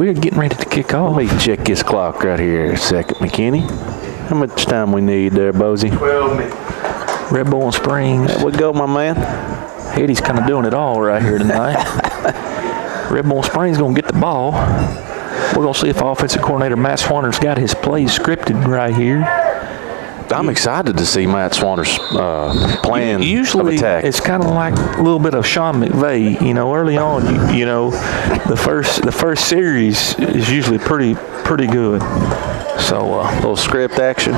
we're getting ready to kick off. Let me check this clock right here a second, McKinney. How much time we need there, Bozy? 12 minutes. Red Boiling Springs. There we go, my man. Eddie's kind of doing it all right here tonight. Red Boiling Springs going to get the ball. We're going to see if offensive coordinator Matt Swanner's got his plays scripted right here. I'm excited to see Matt Swanner's plan Usually, of attack. it's kind of like a little bit of Sean McVay. You know, early on, you know, the first series is usually pretty good. So, a little script action.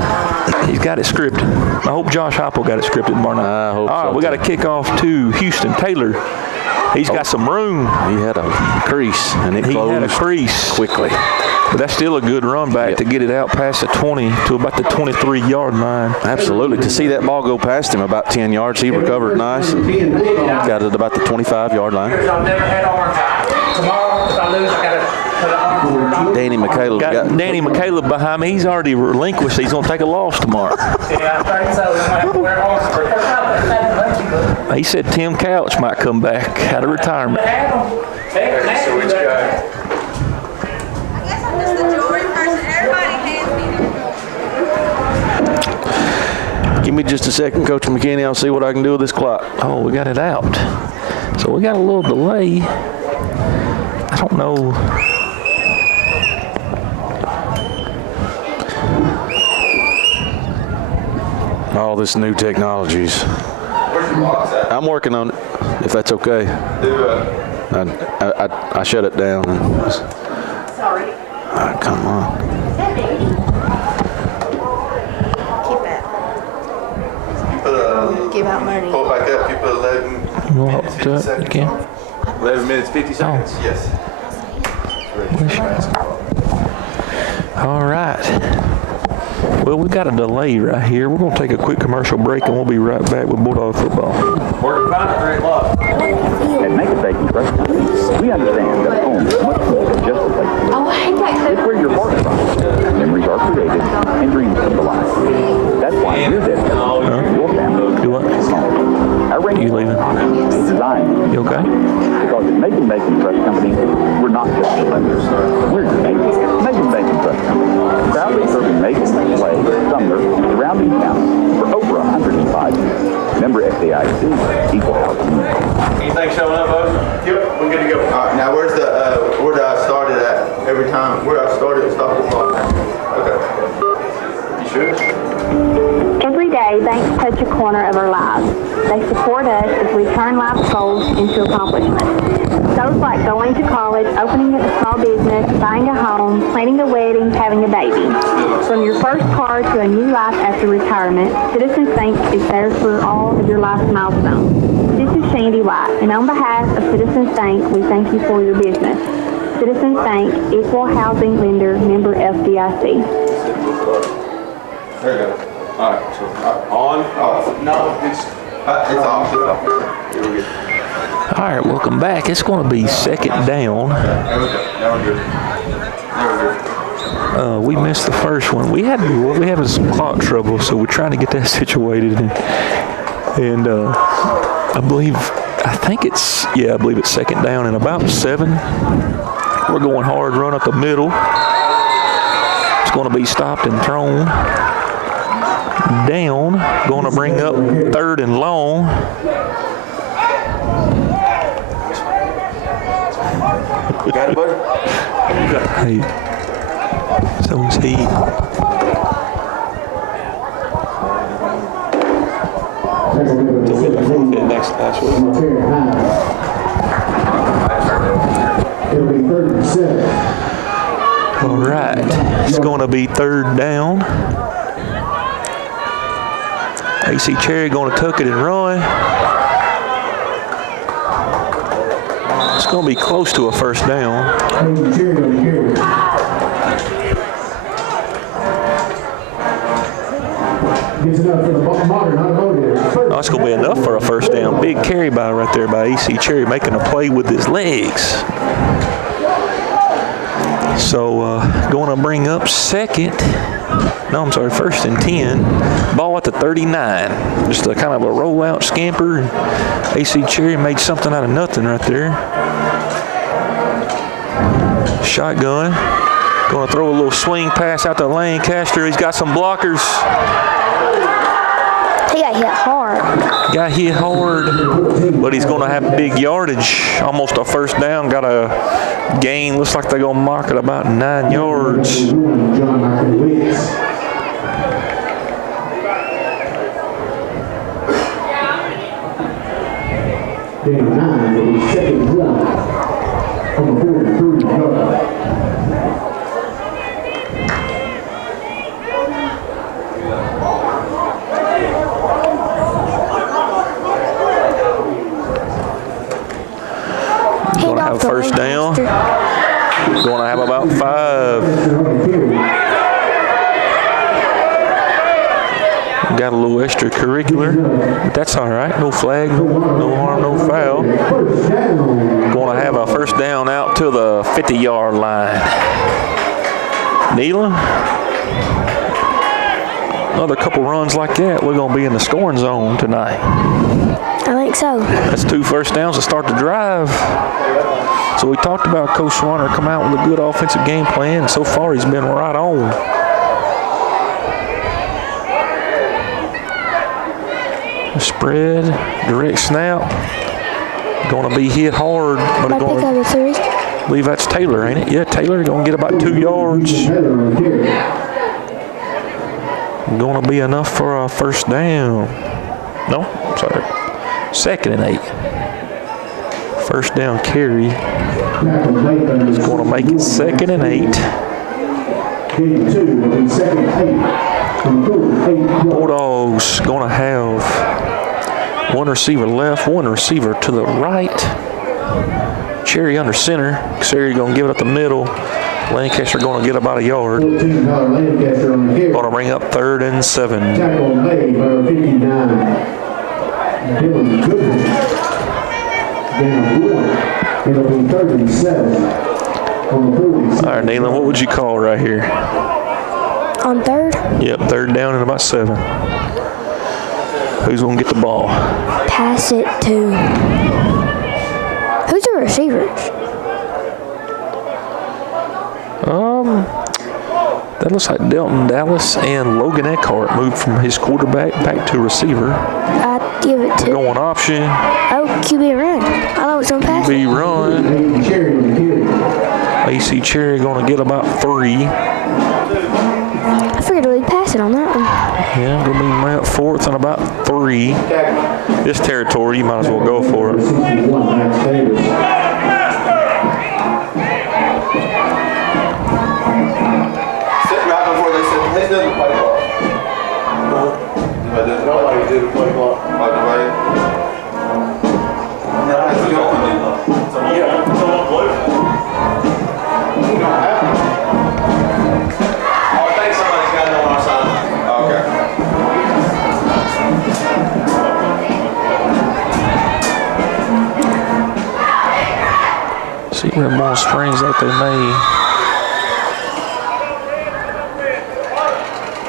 He's got it scripted. I hope Josh Heupel got it scripted tomorrow night. I hope so. All right, we got to kick off to Houston. Taylor, he's got some room. He had a crease, and it closed He had a crease. quickly. But that's still a good run back to get it out past the 20 to about the 23-yard line. Absolutely. To see that ball go past him about 10 yards, he recovered nice. Got it about the 25-yard line. I've never had arm time. Tomorrow, if I lose, I got to put an arm. Danny McCaleb Got Danny McCaleb behind me. He's already relinquished. He's going to take a loss tomorrow. Yeah, I think so. I'm going to have to wear arms for the first time. He said Tim Couch might come back out of retirement. So which guy? Give me just a second, Coach McKinney. I'll see what I can do with this clock. Oh, we got it out. So we got a little delay. I don't know. All this new technologies. Where's your box at? I'm working on it, if that's okay. I shut it down. Sorry. Come on. Give out money. Pull back up. You put 11 You want minutes, to 50 seconds. again? 11 minutes, 50 seconds? Yes. All right. Well, we got a delay right here. We're going to take a quick commercial break, and we'll be right back with Bulldog football. Working fine at 3 o'clock. At Make It Bacon Trust Company, we understand that home is much more than just a place to live. Oh, I hate that. It's where your heart is. Memories are created and dreams come to life. That's why we're dedicated to your family. Do what? Our range You leaving? is designed You okay? because at Make It Bacon Trust Company, we're not just your lenders. We're your neighbors. Make It Bacon Trust Company, proudly serving Macon, Clay, Sumner, and surrounding counties for over 105 years. Member FDIC, Equal Housing. Anything showing up, folks? Yep, we're good to go. All right, now where's the, where did I start it at? Every time, where I started, stop the clock. Okay. You sure? Every day, banks touch a corner of our lives. They support us as we turn life's goals into accomplishments. Those like going to college, opening a small business, buying a home, planning a wedding, having a baby. From your first car to a new life after retirement, Citizens Bank is there for all of your life's milestones. This is Shandy White, and on behalf of Citizens Bank, we thank you for your business. Citizens Bank, Equal Housing Lender, member FDIC. There you go. All right, so on, off. No, it's off. It's off. Here we go. All right, welcome back. It's going to be second down. There we go. Now we're good. There we go. We missed the first one. We having some clock trouble, so we're trying to get that situated. And I believe it's second down and about 7. We're going hard, run up the middle. It's going to be stopped and thrown down. Going to bring up 3rd and long. Got it, buddy? Hey, so is he. Next last week. It'll be 3rd and 7. All right, it's going to be 3rd down. AC Cherry going to tuck it and run. It's going to be close to a first down. Oh, it's going to be enough for a first down. Big carry right there by AC Cherry, making a play with his legs. So going to bring up 1st and 10. Ball at the 39. Just a kind of a rollout scamper. AC Cherry made something out of nothing right there. Shotgun. Going to throw a little swing pass out to Lancaster. He's got some blockers. He got hit hard. Got hit hard, but he's going to have big yardage. Almost a first down. Got a gain. Looks like they're going to mark it about 9 yards. Game 9 will be second down from the 43 yard. Going to have a first down. Going to have about 5. Got a little extracurricular, but that's all right. No flag, no harm, no foul. Going to have a first down out to the 50-yard line. Neela, another couple runs like that, we're going to be in the scoring zone tonight. I think so. That's 2 first downs to start the drive. So we talked about Coach Swanner come out with a good offensive game plan, and so far he's been right on. Spread, direct snap. Going to be hit hard, but Might pick up a 3. I believe that's Taylor, ain't it? Yeah, Taylor going to get about 2 yards. Going to be enough for a first down. No, sorry. 2nd and 8. First down carry. He's going to make it 2nd and 8. Game 2 will be second and 8. Bulldogs going to have 1 receiver left, 1 receiver to the right. Cherry under center. Cherry going to give it up the middle. Lancaster going to get about a yard. Going to bring up 3rd and 7. Tackle made by 59. Dylan Goodman. Down 1. It'll be 3rd and 7. On the 46. All right, Nealon, what would you call right here? On 3rd? Yep, 3rd down and about 7. Who's going to get the ball? Pass it to. Who's the receivers? That looks like Delton Dallas and Logan Eckhart moved from his quarterback back to receiver. I'd give it to. Going option. Oh, QB run. I thought it was on pass. QB run. AC Cherry going to get about 3. I figured we'd pass it on that one. Yeah, going to be 4th and about 3. This territory, you might as well go for it. Nobody did a play clock. See Red Boiling Springs like they may.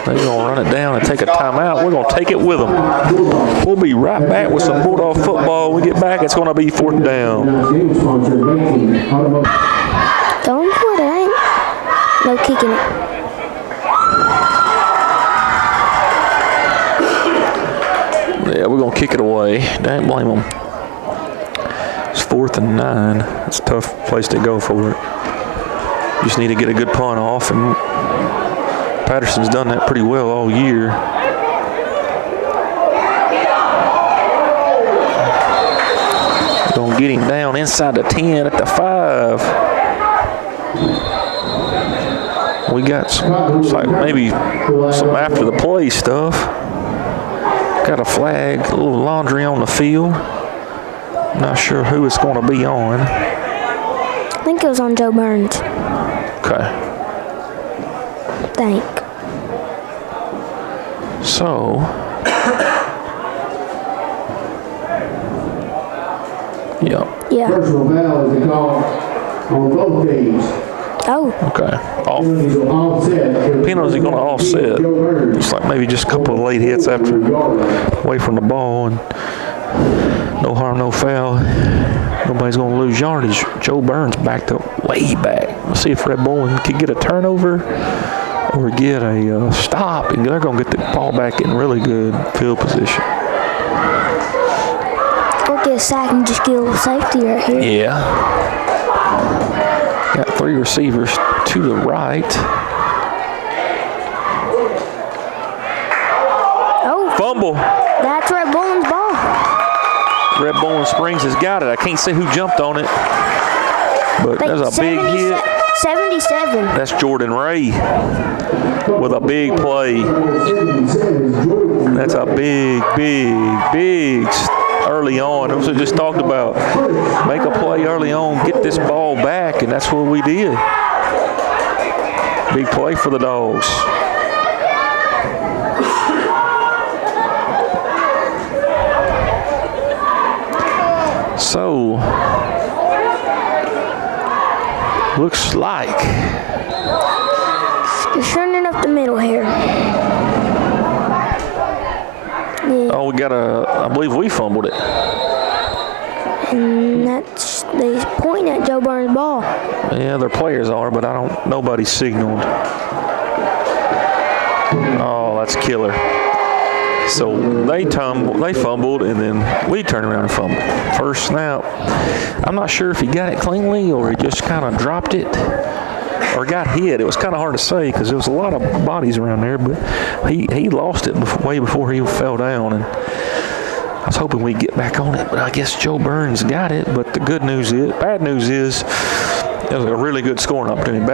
They're going to run it down and take a timeout. We're going to take it with them. We'll be right back with some Bulldog football. When we get back, it's going to be 4th down. Going for it, ain't. No kicking it. Yeah, we're going to kick it away. Don't blame them. It's 4th and 9. It's a tough place to go for it. Just need to get a good punt off, and Patterson's done that pretty well all year. Gonna get him down inside the 10 at the 5. We got some, looks like maybe some after the play stuff. Got a flag, a little laundry on the field. Not sure who it's going to be on. I think it was on Jo Byrns. Okay. Think. So, yeah. Yeah. Personal foul is called on both teams. Oh. Okay. Off. Penalties will offset. Penalties are going to offset. Looks like maybe just a couple of late hits after away from the ball, and no harm, no foul. Nobody's going to lose yardage. Jo Byrns backed up way back. Let's see if Red Boiling can get a turnover or get a stop, and they're going to get the ball back in really good field position. Or get a sack and just get a little safety right here. Yeah. Got 3 receivers to the right. Oh, Fumble. that's Red Boiling's ball. Red Boiling Springs has got it. I can't see who jumped on it, but Like there's a big hit. 77. That's Jordan Ray with a big play. That's a big early on. That's what we just talked about. Make a play early on, get this ball back, and that's what we did. Big play for the Dogs. So, looks like Just running up the middle here. Yeah, oh, we got I believe we fumbled it. and that's, they point at Jo Byrns' ball. Yeah, their players are, but nobody's signaled. Oh, that's killer. So they fumbled, and then we turned around and fumbled. First snap. I'm not sure if he got it cleanly or he just kind of dropped it or got hit. It was kind of hard to say because there was a lot of bodies around there, but he lost it way before he fell down, and I was hoping we'd get back on it, but I guess Jo Byrns got it. But the bad news is it was a really good scoring opportunity.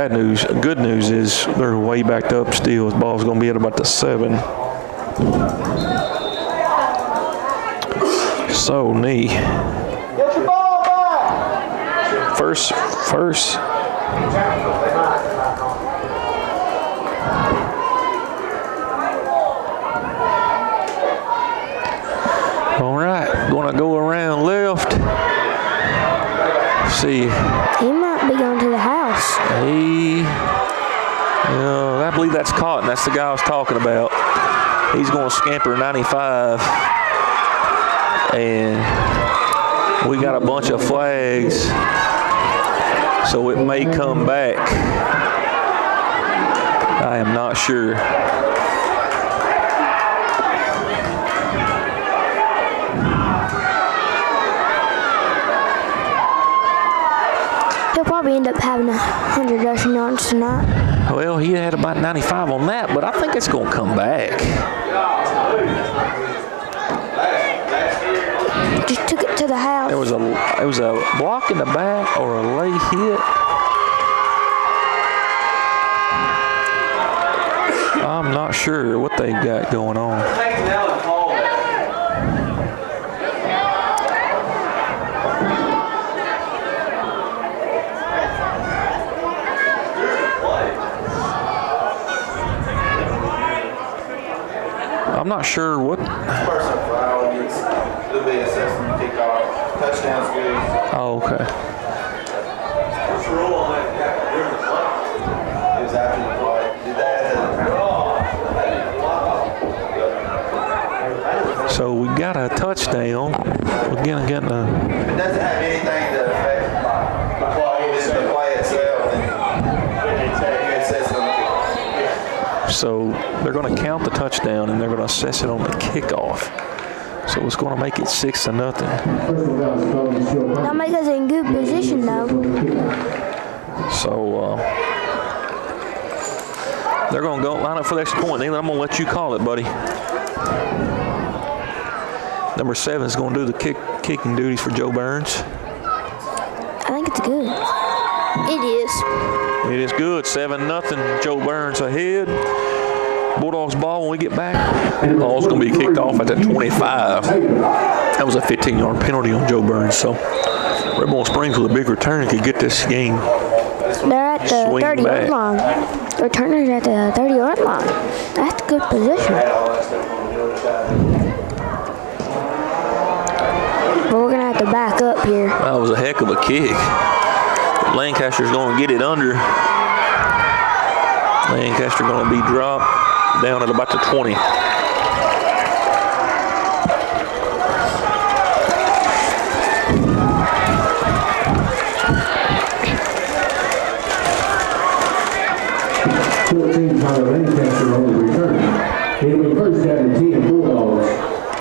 Good news is they're way backed up still. The ball's going to be at about the 7. So, knee. Get your ball back! First. All right, going to go around left. See. He might be going to the house. I believe that's Cotton. That's the guy I was talking about. He's going to scamper 95. And we got a bunch of flags, so it may come back. I am not sure. He'll probably end up having 100 rushing yards tonight. Well, he had about 95 on that, but I think it's going to come back. Just took it to the house. It was a block in the back or a late hit. I'm not sure what they got going on. I'm not sure what. Personal foul, it'll be assessment kickoff. Touchdown's good. Oh, okay. What's the rule on that? During the play? It was after the play. Did that? So we got a touchdown. We're getting If it doesn't have anything to affect the play, it's the play itself, then you assess it on the kickoff. So they're going to count the touchdown and they're going to assess it on the kickoff. So it's going to make it 6-0. That'll make us in good position, though. So they're going to go line up for the extra point. Neil, I'm going to let you call it, buddy. Number 7 is going to do the kicking duties for Jo Byrns. I think it's good. It is. It is good. 7-0. Jo Byrns ahead. Bulldogs ball when we get back. Ball's going to be kicked off at the 25. That was a 15-yard penalty on Jo Byrns. So Red Boiling Springs with a big return could get this game. They're at the 30-yard line. The returner's at the 30-yard line. That's good position. But we're going to have to back up here. That was a heck of a kick. Lancaster's going to get it under. Lancaster going to be dropped down at about the 20. 14, Tyler Lancaster on the return. It'll be first down and 10 Bulldogs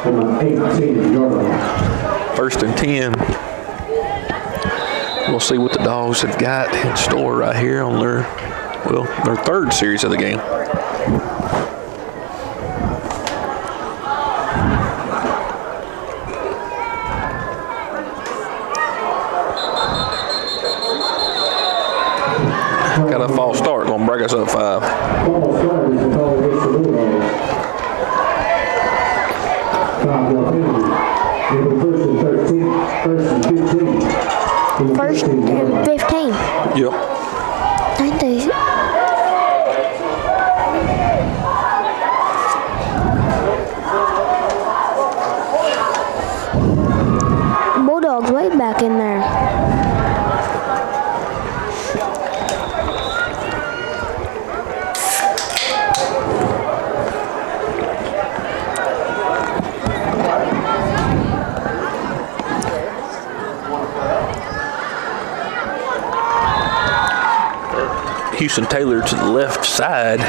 from an 18-yard line. First and 10. We'll see what the Dogs have got in store right here on their third series of the game. Got a false start, gonna break us up 5. False start is the call against the Bulldogs. 5-yard penalty. It'll be first and 13, first and 15. First and 15. Yep. Ain't they? Bulldogs way back in there. Houston Taylor to the left side,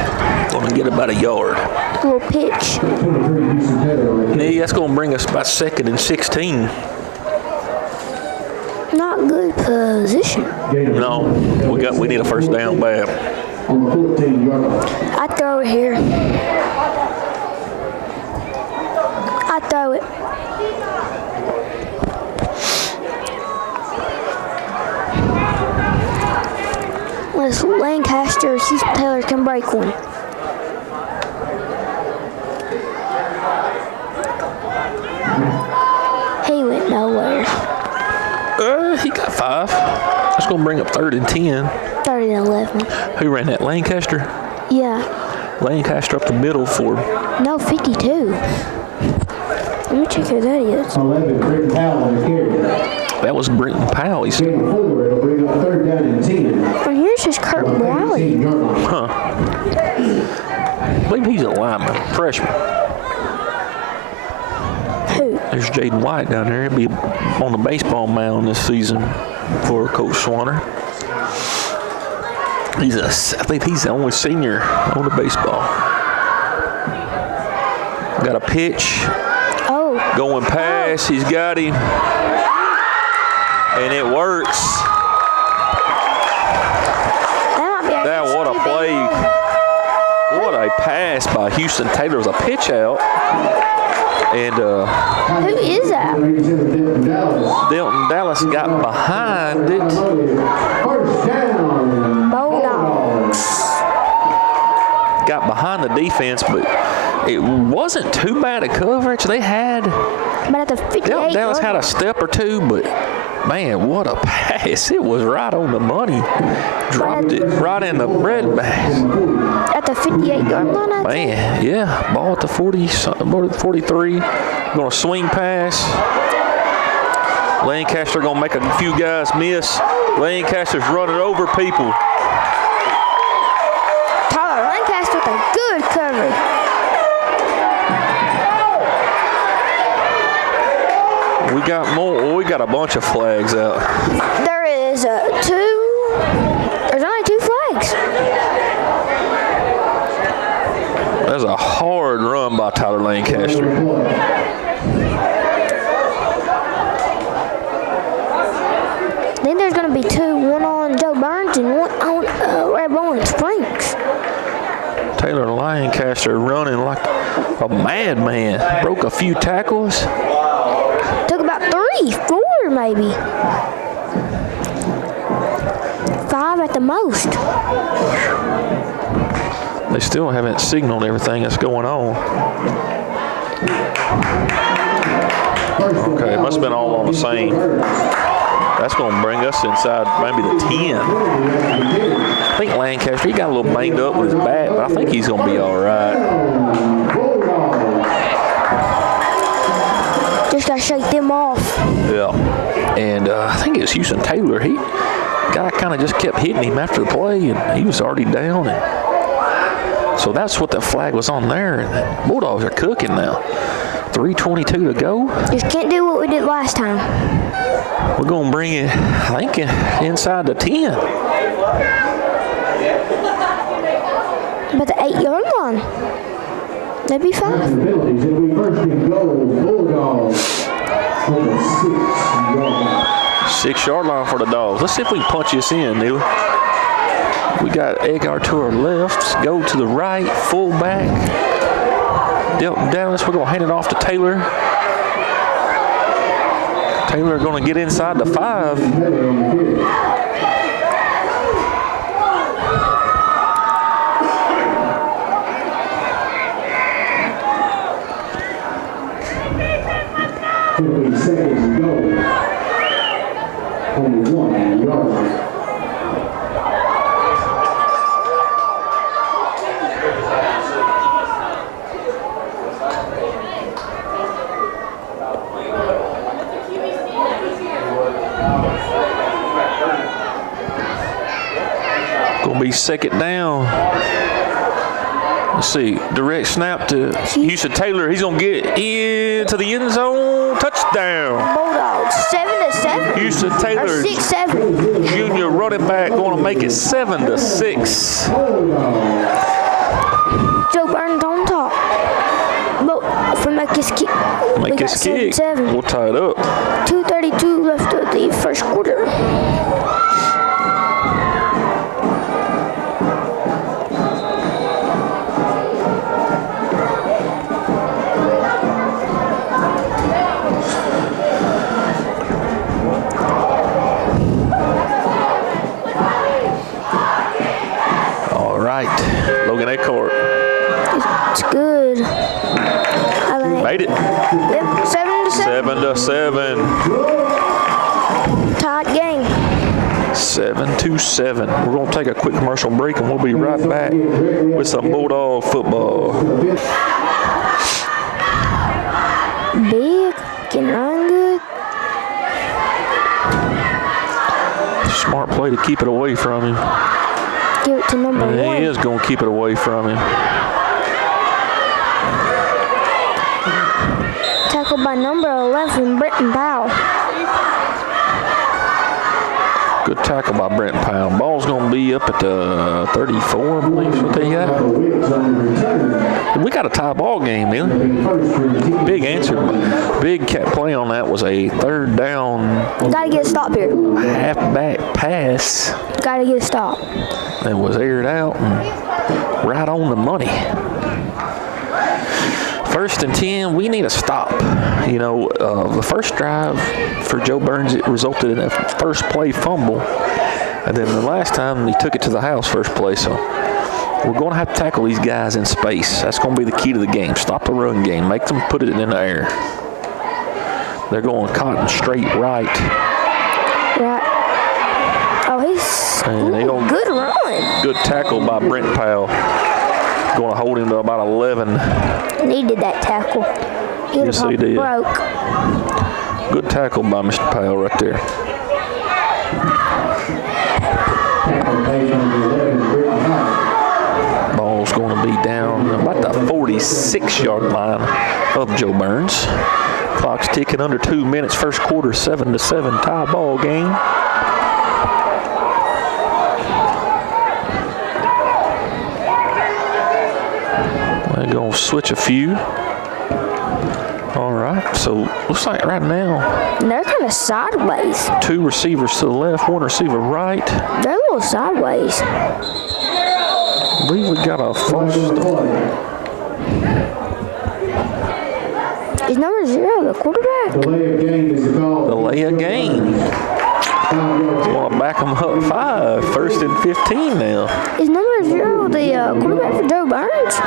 gonna get about a yard. Little pitch. Yeah, that's gonna bring us about 2nd and 16. Not good position. No, we need a first down bad. On the 14-yard line. I throw it here. I throw it. Unless Lancaster or Houston Taylor can break one. He went nowhere. He got 5. That's gonna bring up 3rd and 10. 3rd and 11. Who ran that? Lancaster? Yeah. Lancaster up the middle for No, 52. Let me check who that is. 11, Britton Powell on the carry. that was Brenton Powell. He said. It'll bring up third down and 10. And here's just Kurt Bradley. Huh. I believe he's a lineman, freshman. Who? There's Jaden White down there. He'll be on the baseball mound this season for Coach Swanner. I think he's the only senior on the baseball. Got a pitch. Oh. Going past. He's got him. And it works. That, what a play. What a pass by Houston Taylor. It was a pitch out. And who is that? Delton Dallas got behind it. Bulldogs. Got behind the defense, but it wasn't too bad a coverage. They had. But at the 58 Delton Dallas had a step or two, but man, what a pass. It was right on the money. Dropped it right in the bread bag. At the 58-yard line, I think. Man, yeah. Ball at the 40, 43. Going to swing pass. Lancaster going to make a few guys miss. Lancaster's running over people. Tyler Lancaster with a good coverage. We got more. We got a bunch of flags out. There is there's only 2 flags. That's a hard run by Tyler Lancaster. Then there's going to be 2, one on Jo Byrns and one on Red Boiling Springs. Taylor Lancaster running like a madman. Broke a few tackles. Took about 3, 4 maybe. 5 at the most. They still haven't signaled everything that's going on. Okay, it must have been all on the same. That's going to bring us inside maybe the 10. I think Lancaster, he got a little banged up with his back, but I think he's going to be all right. Just got to shake them off. Yeah. And I think it was Houston Taylor. Guy kind of just kept hitting him after the play, and he was already down. And so that's what the flag was on there. And the Bulldogs are cooking now. 3:22 to go. Just can't do what we did last time. We're going to bring it, I think, inside the 10. About the 8-yard line. That'd be fine. Penalties. It'll be first and goal. Bulldogs on the 6-yard. 6-yard line for the Dogs. Let's see if we can punch this in, Neely. We got Egar to our left, go to the right, fullback. Delton Dallas, we're going to hand it off to Taylor. Taylor going to get inside the 5. It'll be second and goal. On the 1-yard line. Gonna be second down. Let's see, direct snap to Houston Taylor. He's gonna get into the end zone. Touchdown. Bulldogs, 7-7. Houston Or Taylor, 6-7. junior running back, gonna make it 7-6. Jo Byrns on top. But for make his kick, we Make got this kick. 7-7. We'll tie it up. 2:32 left of the first quarter. Logan Eckhart. It's good. I like Made it. Yep, 7-7. 7-7. Tight game. 7-7. We're going to take a quick commercial break and we'll be right back with some Bulldog football. Big, can run good. Smart play to keep it away from him. Give it to number 1. He is going to keep it away from him. Tackled by number 11, Brenton Powell. Good tackle by Brent Powell. Ball's going to be up at the 34, I believe is what they got. We got a tie ball game, man. Big answer. Big play on that was a third down. Gotta get a stop here. Halfback pass. Gotta get a stop. It was aired out and right on the money. First and 10, we need a stop. You know, the first drive for Jo Byrns, it resulted in a first play fumble. And then the last time, he took it to the house first play. So we're going to have to tackle these guys in space. That's going to be the key to the game. Stop the run game. Make them put it in the air. They're going Cotton straight right. Right. Oh, he's good run. Good tackle by Brent Powell. Going to hold him to about 11. Needed that tackle. Yes, he did. Broke. Good tackle by Mr. Powell right there. Ball's going to be down about the 46-yard line of Jo Byrns. Clock's ticking under 2 minutes. First quarter, 7-7 tie ball game. We're going to switch a few. All right, so looks like right now, They're kind of sideways. 2 receivers to the left, 1 receiver right. They're a little sideways. I believe we got a false. Is number 0 the quarterback? Delay of game is called. Want to back them up 5. First and 15 now. Is number 0 the quarterback for Jo Byrns?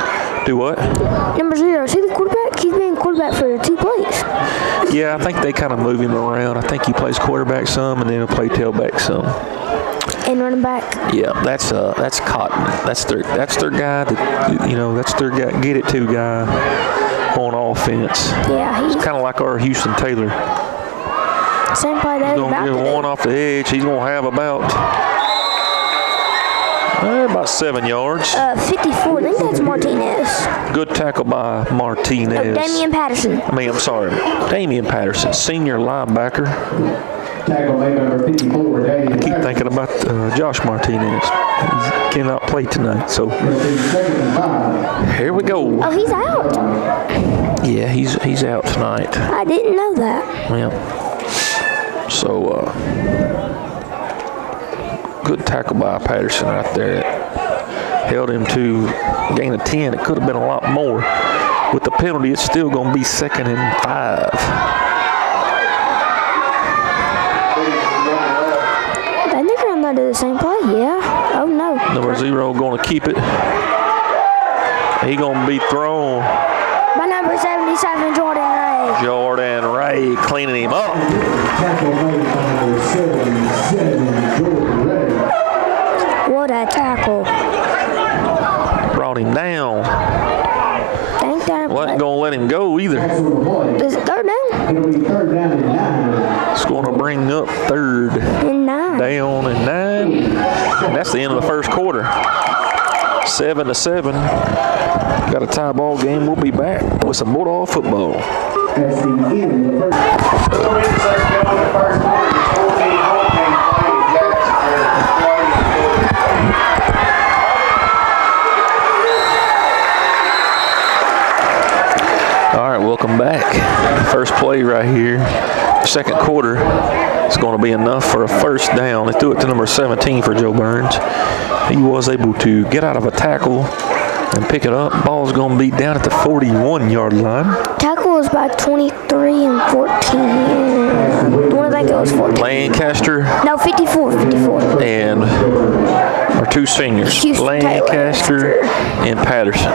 Do what? Number 0, is he the quarterback? He's been quarterback for 2 plays. Yeah, I think they kind of move him around. I think he plays quarterback some, and then he'll play tailback some. And running back. Yeah, that's Cotton. That's their guy. That's their guy. Get it to guy on offense. Yeah, he's kind of like our Houston Taylor. same play that He's gonna get one off the edge. He's gonna have about 7 yards. 54. I think that's Martinez. Good tackle by Martinez. Damian Patterson. Damian Patterson, senior linebacker. Tackle made number 54, Daniel Keep thinking about Josh Martinez. He cannot play tonight, so Second and 5. here we go. Oh, he's out. Yeah, he's out tonight. I didn't know that. Yeah. So, good tackle by Patterson right there. Held him to a gain of 10. It could have been a lot more. With the penalty, it's still going to be 2nd and 5. I think I'm going to do the same play. Yeah. Oh, no. Number 0 going to keep it. He going to be thrown. By number 77, Jordan Ray. Jordan Ray cleaning him up. Tackle made by number 77, Jordan Ray. What a tackle. Brought him down. Thank God. Wasn't going to let him go either. Is it 3rd down? It'll be 3rd down and 9. It's going to bring up 3rd And 9. down and 9. And that's the end of the first quarter. 7-7. Got a tie ball game. We'll be back with some Bulldog football. That's the end of the first. All right, welcome back. First play right here. Second quarter. It's going to be enough for a first down. They threw it to number 17 for Jo Byrns. He was able to get out of a tackle and pick it up. Ball's going to be down at the 41-yard line. Tackle was by 23 and 14. What did I go? It was 14. Lancaster No, 54. and our two seniors, Houston Lancaster and Patterson.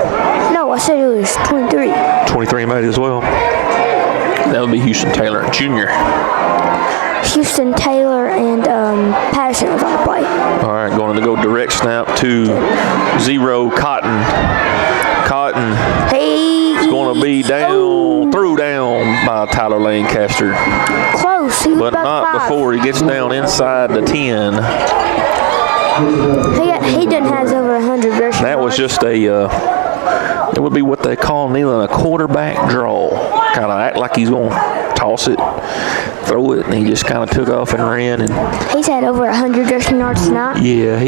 No, I said it was 23. 23 made as well. That would be Houston Taylor Jr. Houston Taylor and Patterson was on the play. All right, going to go direct snap to 0 Cotton. Cotton Hey. is going to be down, threw down by Tyler Lancaster, Close. He was but about not 5. before he gets down inside the 10. He done has over 100 rushing That was yards. just a, it would be what they call kneeling a quarterback draw. Kind of act like he's going to toss it, throw it, and he just kind of took off and ran. And He's had over 100 rushing yards tonight. yeah,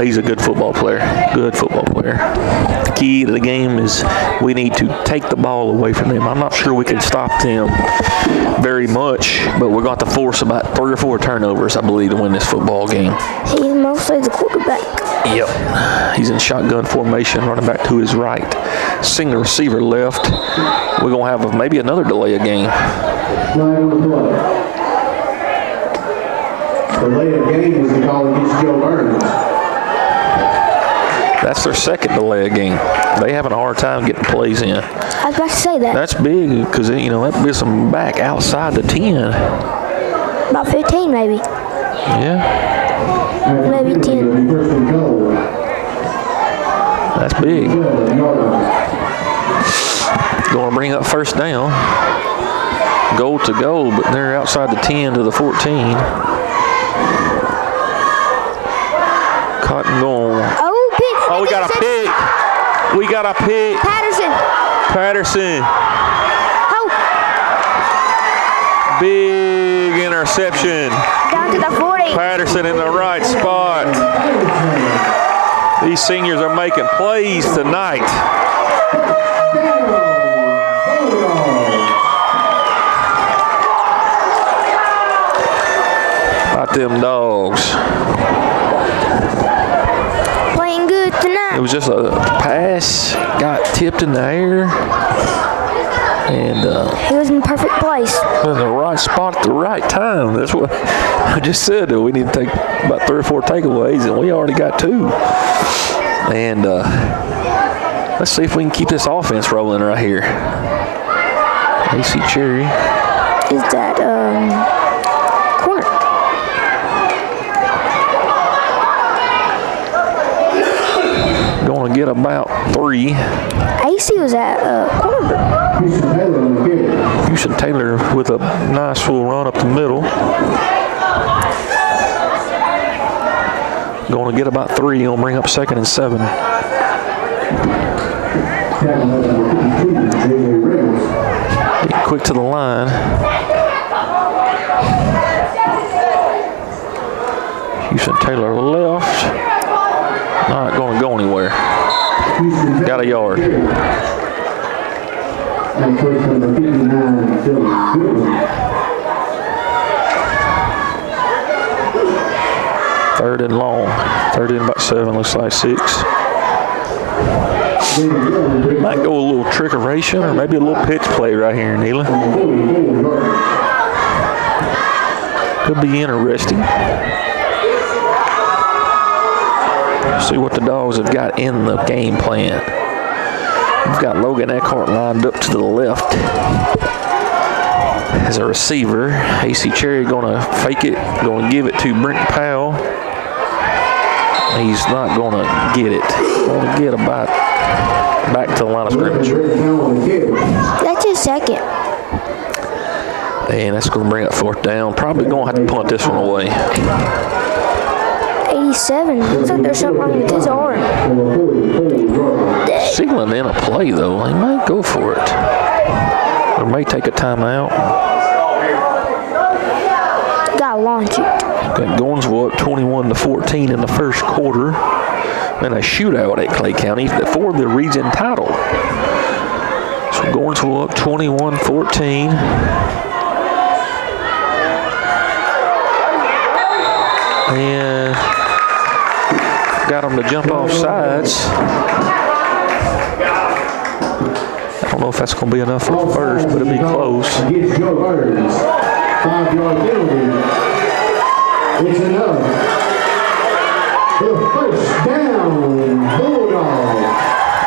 he's a good football player. Good football player. The key to the game is we need to take the ball away from them. I'm not sure we can stop them very much, but we're going to have to force about 3 or 4 turnovers, I believe, to win this football game. He's mostly the quarterback. Yep. He's in shotgun formation, running back to his right. Single receiver left. We're going to have maybe another delay of game. Flag on the play. Delay of game was the call against Jo Byrns. That's their second delay of game. They having a hard time getting plays in. I was about to say that. That's big because, that puts them back outside the 10. About 15 maybe. Yeah, Maybe 10. It'll be 1st and goal. that's big. 12-yard line. Going to bring up first down. Goal to go, but they're outside the 10 to the 14. Cotton going. Oh, pick. Oh, we got a pick. We got a pick. Patterson. Oh, Big interception. down to the 40. Patterson in the right spot. These seniors are making plays tonight. About them dogs. Playing good tonight. It was just a pass, got tipped in the air, and He was in perfect place. in the right spot at the right time. That's what I just said. That we need to take about 3 or 4 takeaways, and we already got 2. And let's see if we can keep this offense rolling right here. AC Cherry. Is that corner? Going to get about 3. AC was at cornerback. Houston Taylor on the kick. Houston Taylor with a nice full run up the middle. Going to get about 3. He'll bring up 2nd and 7. Tackle number 52, J.A. Reynolds. Get quick to the line. Houston Taylor left. Not going to go anywhere. Got a yard. And first number 59, Dylan Goodwin. Third and long. Third and about 7, looks like 6. Might go a little trickeration or maybe a little pitch play right here, Neela. Could be interesting. See what the Dogs have got in the game plan. We've got Logan Eckhart lined up to the left as a receiver. AC Cherry going to fake it, going to give it to Brent Powell. He's not going to get it. Going to get about back to the line of scrimmage. That's his second. And that's going to bring up 4th down. Probably going to have to punt this one away. 87. Looks like there's something wrong with his arm. Sealing in a play, though. He might go for it. Or may take a timeout. Gotta launch it. Got Gornsville up 21-14 in the first quarter. And a shootout at Clay County for the region title. So Gornsville up 21-14. And got them to jump off sides. I don't know if that's going to be enough for the first, but it'll be close. Against Jo Byrns. 5-yard penalty. It's enough. The first down, Bulldogs.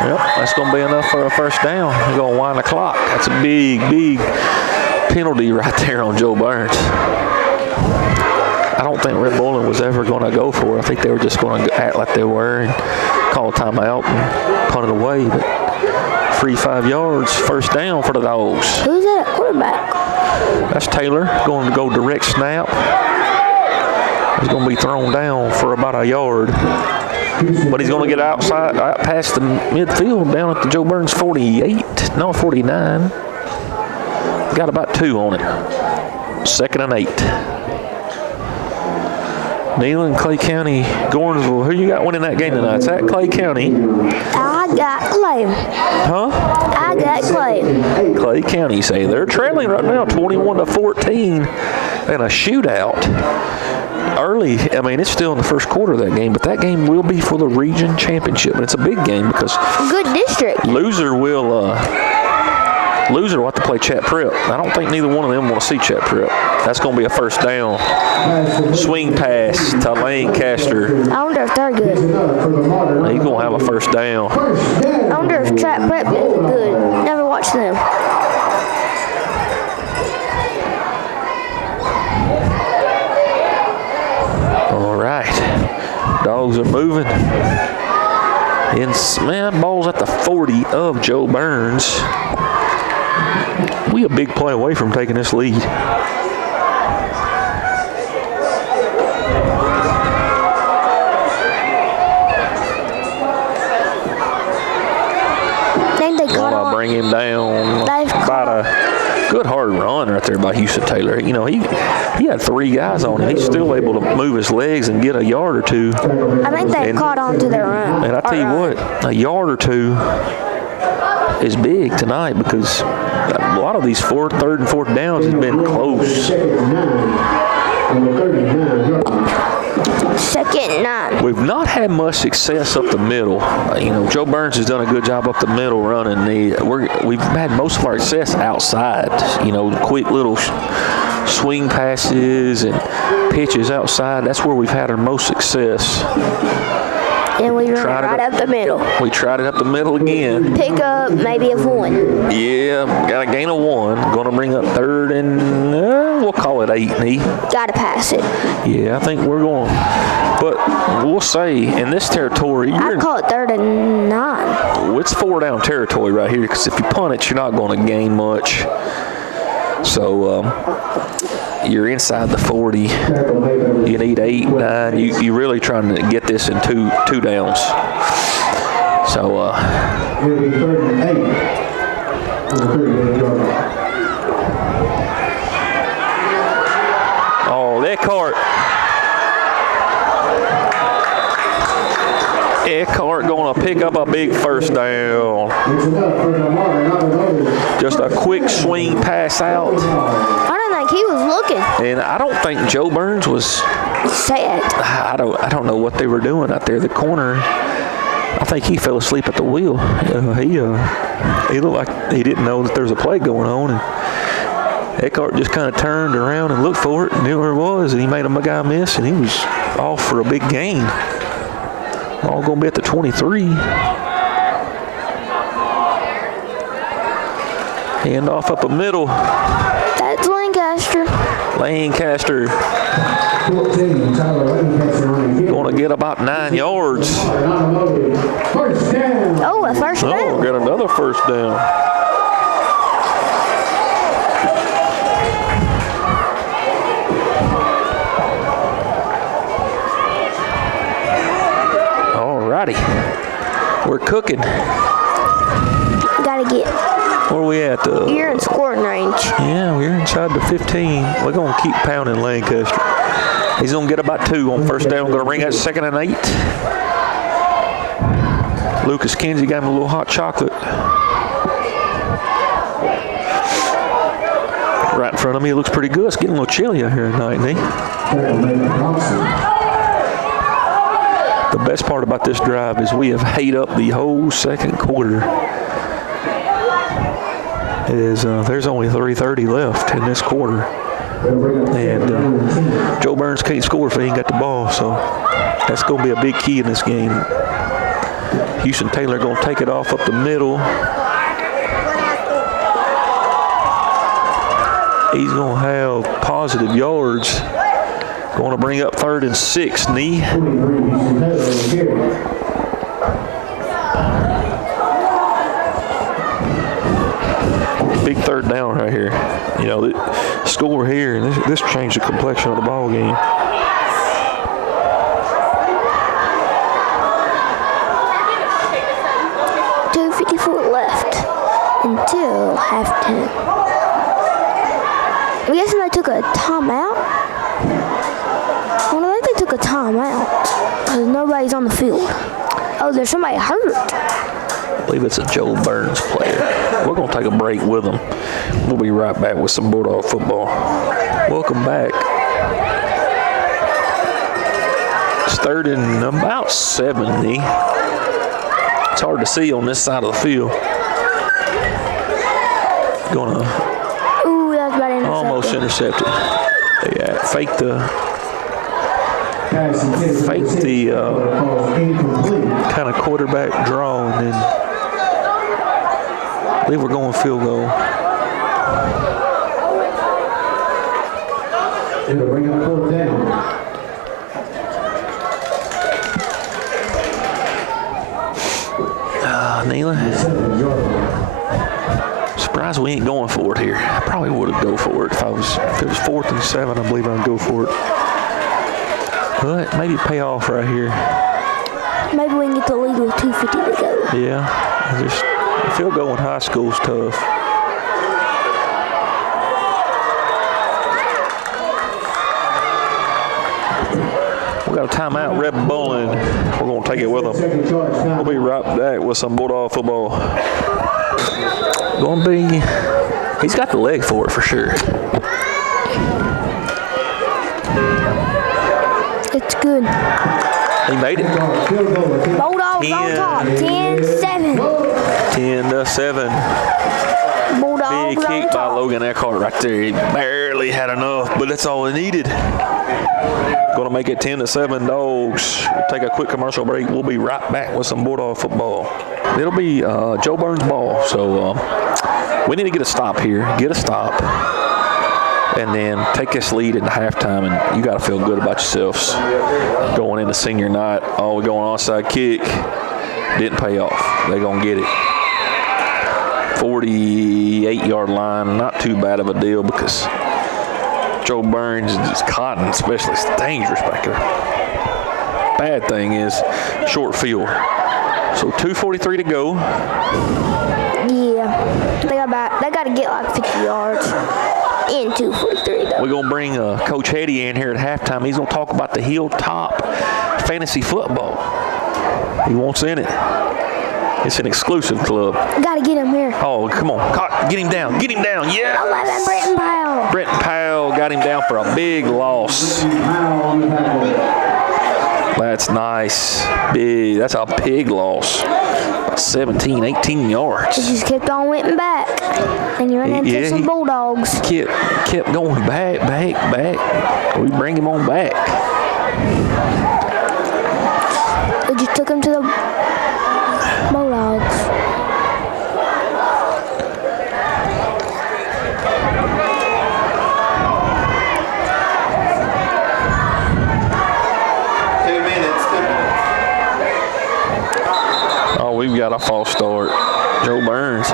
Yep, that's going to be enough for a first down. They're going to wind the clock. That's a big, big penalty right there on Jo Byrns. I don't think Red Boiling was ever going to go for it. I think they were just going to act like they were and call a timeout and punt it away. But free 5 yards, first down for the Dogs. Who's that quarterback? That's Taylor going to go direct snap. He's going to be thrown down for about a yard. But he's going to get out past the midfield down at the Jo Byrns 48. No, 49. Got about 2 on it. 2nd and 8. Neal and Clay County, Gornsville. Who you got winning that game tonight? It's at Clay County. I got Clay. Huh? I got Clay. Clay County say they're trailing right now 21-14 in a shootout. Early, I mean, it's still in the first quarter of that game, but that game will be for the region championship. And it's a big game because Good district. loser will have to play Chat Prep. I don't think neither one of them want to see Chat Prep. That's going to be a first down. Swing pass to Lancaster. I wonder if they're good. He's going to have a first down. I wonder if Trap Prep is good. Never watched them. All right. Dogs are moving. Man, ball's at the 40 of Jo Byrns. We a big play away from taking this lead. Bring him down. About a good hard run right there by Houston Taylor. You know, he had 3 guys on him. He's still able to move his legs and get a yard or 2. I think they caught on to their run. And I tell you what, a yard or 2 is big tonight because a lot of these 3rd and 4th downs has been close. 2nd and 9. We've not had much success up the middle. You know, Jo Byrns has done a good job up the middle running. We've had most of our success outside. You know, quick little swing passes and pitches outside. That's where we've had our most success. And we ran right up the middle. We tried it up the middle again. Pick up maybe of 1. Yeah, got a gain of 1. Going to bring up 3rd and we'll call it 8. Got to pass it. Yeah, I think we're going. But we'll say in this territory, I'd call it 3rd and 9. It's 4 down territory right here because if you punt it, you're not going to gain much. So you're inside the 40. You need 8, 9. You're really trying to get this in two downs. So It'll be 3rd and 8. 'Eckhart. Eckhart going to pick up a big first down. It's enough for the Martin. Just a quick swing pass out. I don't think he was looking. And I don't think Jo Byrns was Sad. I don't know what they were doing out there. The corner, I think he fell asleep at the wheel. He looked like he didn't know that there was a play going on. And Eckhart just kind of turned around and looked for it and knew where it was, and he made a guy miss, and he was off for a big gain. All going to be at the 23. Hand off up the middle. That's Lancaster. Lancaster 14, Tyler Lancaster on the going to get about 9 yards. First down. Oh, a first Oh, down. got another first down. All righty. We're cooking. Gotta get. Where are we at? You're in scoring range. Yeah, we're inside the 15. We're going to keep pounding Lancaster. He's going to get about 2 on first down. Going to ring out 2nd and 8. Lucas Kinsey got him a little hot chocolate. Right in front of me, it looks pretty good. It's getting a little chilly out here tonight, ain't it? The best part about this drive is we have ate up the whole second quarter. There's only 3:30 left in this quarter. And Jo Byrns can't score if he ain't got the ball, so that's going to be a big key in this game. Houston Taylor going to take it off up the middle. He's going to have positive yards. Going to bring up 3rd and 6. Knee. Big 3rd down right here. You know, the score here, and this changed the complexion of the ball game. .254 left until halftime. I'm guessing they took a timeout. Well, I think they took a timeout because nobody's on the field. Oh, there's somebody hurt. I believe it's a Jo Byrns player. We're going to take a break with them. We'll be right back with some Bulldog football. Welcome back. It's 3rd and about 70. It's hard to see on this side of the field. Gonna Ooh, that was about intercepted. almost intercepted. Yeah, fake the kind of quarterback draw, and then I believe we're going field goal. It'll bring up 4th down. Neela. Surprised we ain't going for it here. I probably would have go for it if it was 4th and 7. I believe I'd go for it. But maybe pay off right here. Maybe we can get the lead with 2:50 to go. Yeah, field goal in high school is tough. We got a timeout. Red Boiling. We're going to take it with them. We'll be right back with some Bulldog football. Going to be, he's got the leg for it for sure. It's good. He made it. Bulldogs on top. 10-7. 10-7. Bulldogs Big on kick by top. Logan Eckhart right there. He barely had enough, but that's all he needed. Going to make it 10-7 Dogs. We'll take a quick commercial break. We'll be right back with some Bulldog football. It'll be Jo Byrns ball, so we need to get a stop here. Get a stop. And then take this lead into halftime, and you got to feel good about yourselves. Going into senior night, we're going onside kick. Didn't pay off. They're going to get it. 48-yard line, not too bad of a deal because Jo Byrns is cotton, especially. It's dangerous back there. Bad thing is short field. So 2:43 to go. Yeah, they got to get like 50 yards in 2:43 though. We're going to bring Coach Hetty in here at halftime. He's going to talk about the Hilltop fantasy football. He wants in it. It's an exclusive club. Gotta get him here. Oh, come on. Get him down. Get him down. Yeah. 11, Brenton Powell. Brenton Powell got him down for a big loss. That's nice. Big. That's a big loss. 17, 18 yards. He just kept on whipping back. And you ran into some Bulldogs. Kept going back. We bring him on back. We just took him to the Bulldogs. We've got a false start. Jo Byrns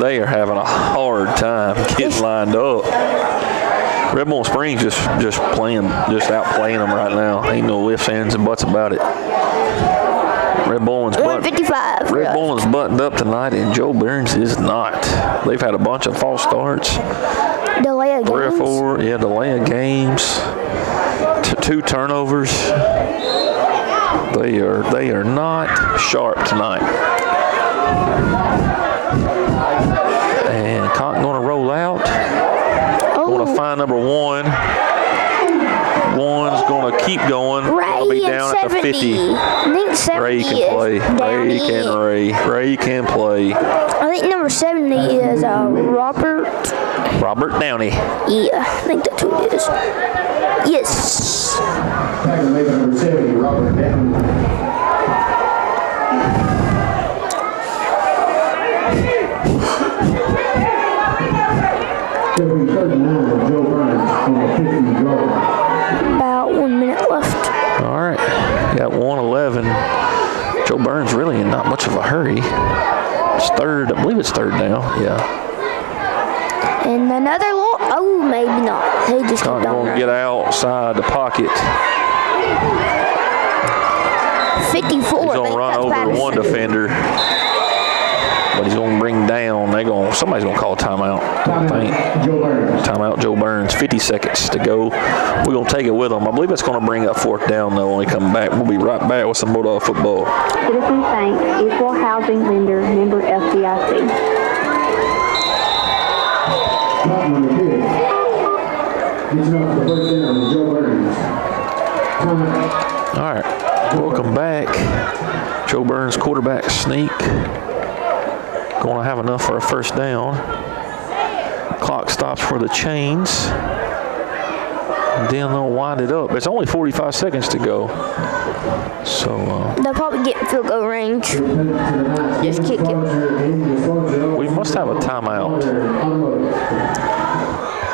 they are having a hard time getting lined up. Red Boiling Springs just outplaying them right now. Ain't no ifs, ands, and buts about it. Red Boiling's buttoned up tonight, and Jo Byrns is not. They've had a bunch of false starts. Delay of games. 3 or 4, delay of games. 2 turnovers. They are not sharp tonight. And Cotton going to roll out. Going to find number 1. One's going to keep going. Ray be down at the 50. Ray can play. Ray can play. I think number 70 is Robert Downey. Yeah, I think that's who it is. Yes. Number 70, Robert Downey. It'll be 39, Jo Byrns on the 50-yard. About 1 minute left. All right, got 1:11. Jo Byrns really in not much of a hurry. It's third, I believe it's third now. Yeah. And another oh, maybe not. He just Not going to get outside the pocket. 54. He's going to run over one defender, but he's going to bring down. Somebody's going to call a timeout. Timeout, Jo Byrns. 50 seconds to go. We're going to take it with them. I believe it's going to bring up 4th down though when we come back. We'll be right back with some Bulldog football. Citizens Bank, Equal Housing Lender, member FDIC. Cotton the kid. Gets up the first down to Jo Byrns. All right, welcome back. Jo Byrns quarterback sneak. Going to have enough for a 1st down. Clock stops for the Chains. And then they'll wind it up. It's only 45 seconds to go. So they'll probably get field goal range. Just kick it. We must have a timeout.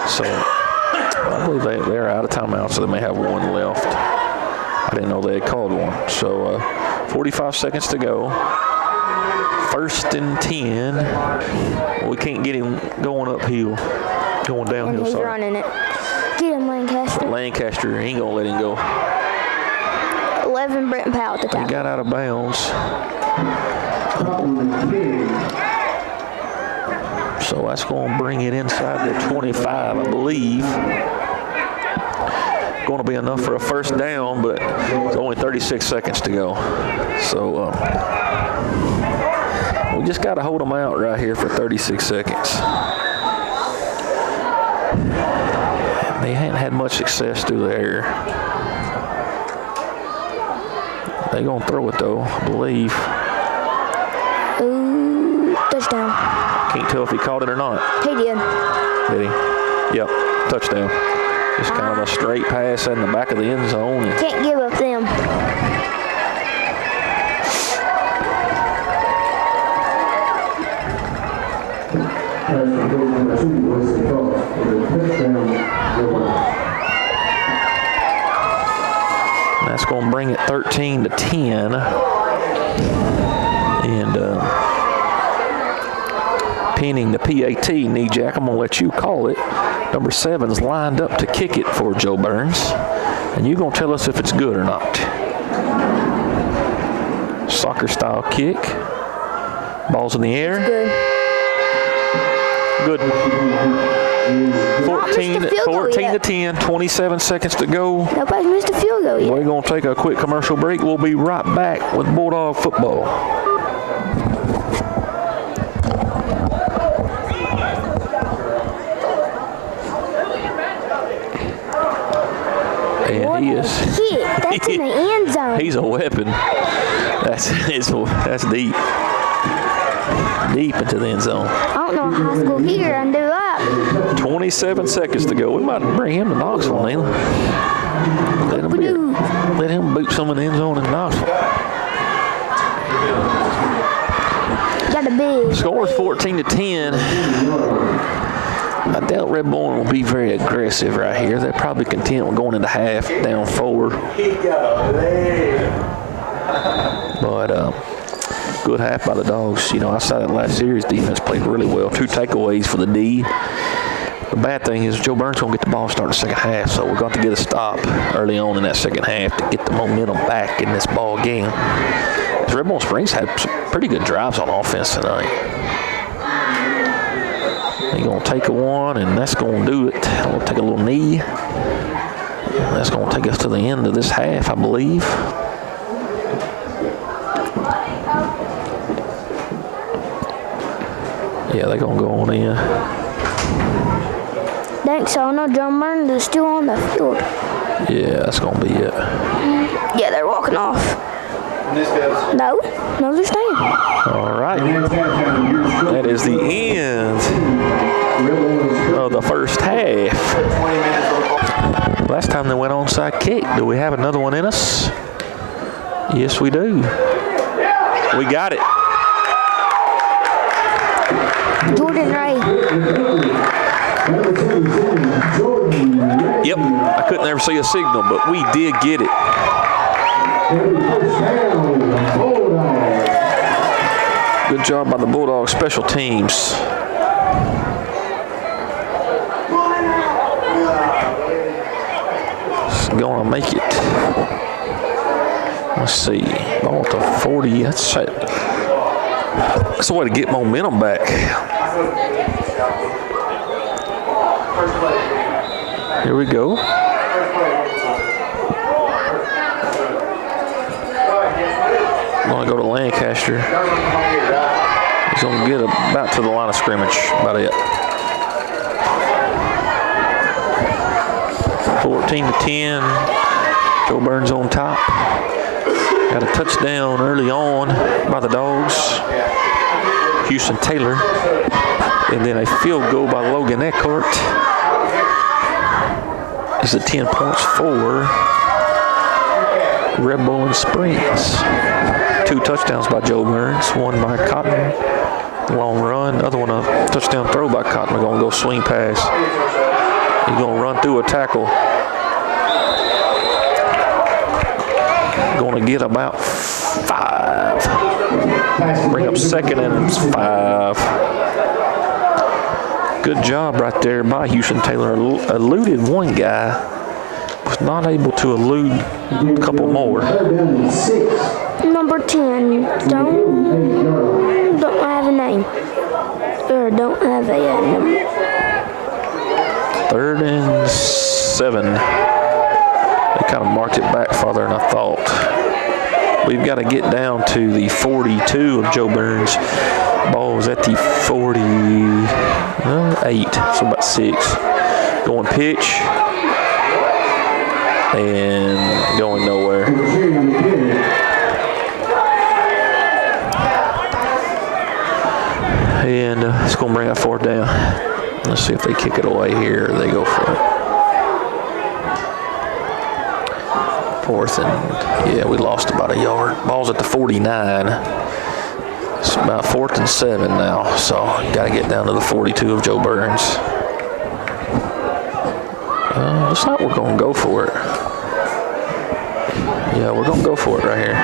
So I believe they're out of timeout, so they may have 1 left. I didn't know they had called one. So 45 seconds to go. 1st and 10. We can't get him going uphill. Going downhill, and he's running it. Get him, Lancaster. Lancaster, he ain't going to let him go. 11, Brenton Powell at the time. He got out of bounds. So that's going to bring it inside the 25, I believe. Going to be enough for a 1st down, but it's only 36 seconds to go. So we just got to hold them out right here for 36 seconds. They hadn't had much success through the air. They're going to throw it, though, I believe. Ooh, touchdown. Can't tell if he caught it or not. He did. Did he? Yep, touchdown. Just kind of a straight pass in the back of the end zone. Can't give up them. That's going to bring it 13-10. And pinning the PAT, knee jack, I'm going to let you call it. Number 7's lined up to kick it for Jo Byrns. And you're going to tell us if it's good or not. Soccer style kick. Ball's in the air. Good. Good. 14 missed a field goal 14 to yet. 10, 27 seconds to go. Nobody's missed a field goal yet. We're going to take a quick commercial break. We'll be right back with Bulldog football. And he is. Hit. That's in the end zone. He's a weapon. That's deep. Deep into the end zone. I don't know a high school kicker can do that. 27 seconds to go. We might bring him to Knoxville, Neil. Let him boot some in the end zone in Knoxville. Got a big. Score is 14 to 10. I doubt Red Boiling will be very aggressive right here. They're probably content with going into half, down 4. But good half by the Dogs. You know, outside that last series, defense played really well. 2 takeaways for the D. The bad thing is Jo Byrns going to get the ball starting the second half, so we're going to get a stop early on in that second half to get the momentum back in this ball game. Red Boiling Springs had some pretty good drives on offense tonight. They're going to take a one, and that's going to do it. We'll take a little knee. That's going to take us to the end of this half, I believe. Yeah, they're going to go on in. Thanks, so no Jo Byrns is still on the field. Yeah, that's going to be it. Yeah, they're walking off. No, they're staying. All right. That is the end of the first half. Last time they went onside kick. Do we have another one in us? Yes, we do. We got it. Jordan Ray. Yep. I couldn't ever see a signal, but we did get it. Good job by the Bulldogs special teams. It's going to make it. Let's see. Ball to 40. That's a way to get momentum back. Here we go. Going to go to Lancaster. He's going to get about to the line of scrimmage. About it. 14 to 10. Jo Byrns on top. Got a touchdown early on by the Dogs. Houston Taylor. And then a field goal by Logan Eckhart. Is the 10 points for Red Boiling Springs. 2 touchdowns by Jo Byrns, one by Cotton, long run, other one a touchdown throw by Cotton. We're going to go swing pass. He's going to run through a tackle. Going to get about 5. Bring up second and it's 5. Good job right there by Houston Taylor. Eluded one guy. Was not able to elude a couple more. Number 10, don't have a name. Or don't have a number. 3rd and 7. They kind of marked it back farther than I thought. We've got to get down to the 42 of Jo Byrns. Ball was at the 48, so about 6. Going pitch. And going nowhere. And it's going to bring out 4th down. Let's see if they kick it away here or they go for it. 4th and, yeah, we lost about a yard. Ball's at the 49. It's about 4th and 7 now, so got to get down to the 42 of Jo Byrns. Looks like we're going to go for it. Yeah, we're going to go for it right here.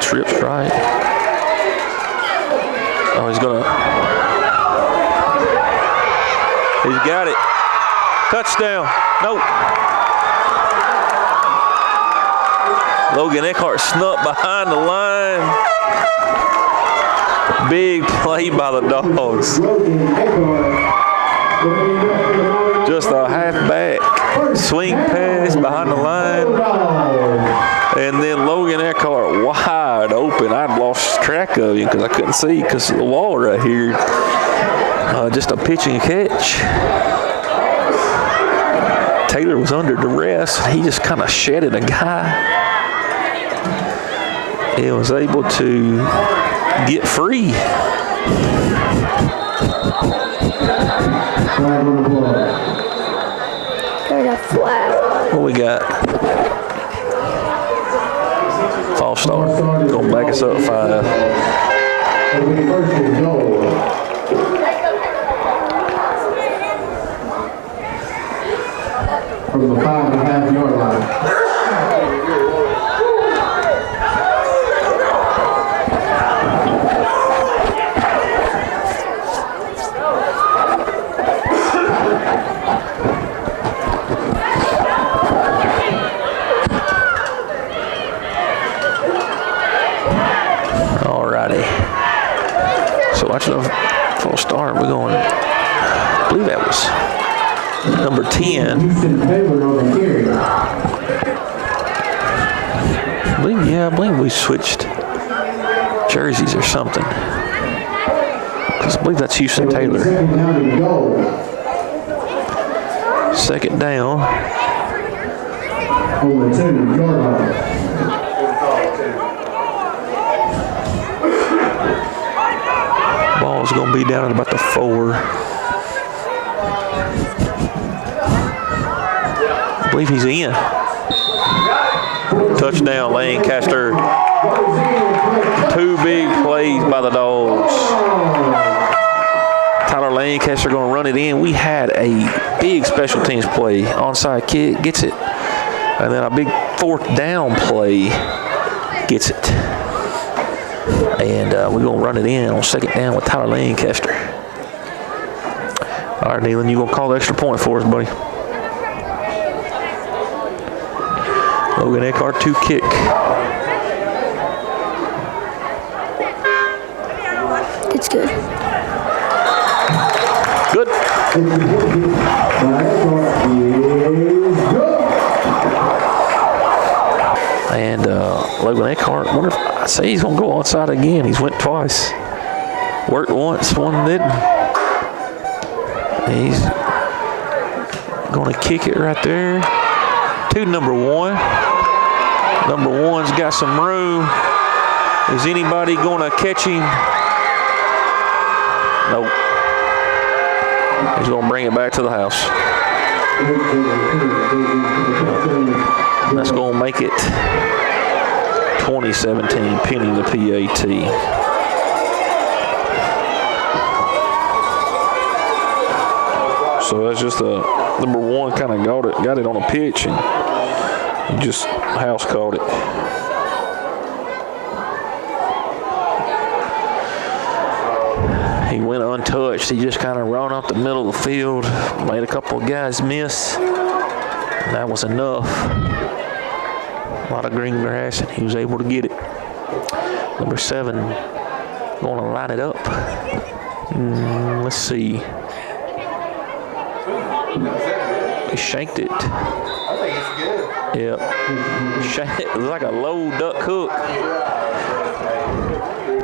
Trips right. Oh, he's going to. He's got it. Touchdown. Nope. Logan Eckhart snuck behind the line. Big play by the Dogs. Just a halfback swing pass behind the line. And then Logan Eckhart wide open. I'd lost track of him because I couldn't see because of the wall right here. Just a pitch and catch. Taylor was under duress. He just kind of shedded a guy. He was able to get free. There's a flag. What we got? False start. Gonna back us up 5. From the 5.5-yard line. Alrighty. So watch the full start. We're going, I believe that was number 10. Houston Taylor on the carry. I believe we switched jerseys or something. Because I believe that's Houston Taylor. Second down and goal. Second down. On the 10-yard line. Ball's going to be down at about the 4. I believe he's in. Touchdown, Lancaster. 2 big plays by the Dogs. Tyler Lancaster going to run it in. We had a big special teams play. Onside kick, gets it. And then a big 4th down play, gets it. And we're going to run it in on 2nd down with Tyler Lancaster. All right, Nealon, you going to call the extra point for us, buddy. Logan Eckhart, 2 kick. It's good. Good. And Logan Eckhart, wonder if I say he's going to go onside again. He's went twice. Worked once, one didn't. He's going to kick it right there to number 1. Number 1's got some room. Is anybody going to catch him? Nope. He's going to bring it back to the house. That's going to make it 2017, pinning the PAT. So that's just a number 1 kind of got it on a pitch, and he just house caught it. He went untouched. He just kind of ran up the middle of the field, made a couple of guys miss. And that was enough. A lot of green grass, and he was able to get it. Number 7 going to line it up. Let's see. He shanked it. I think it's good. Yep. It was like a low duck hook.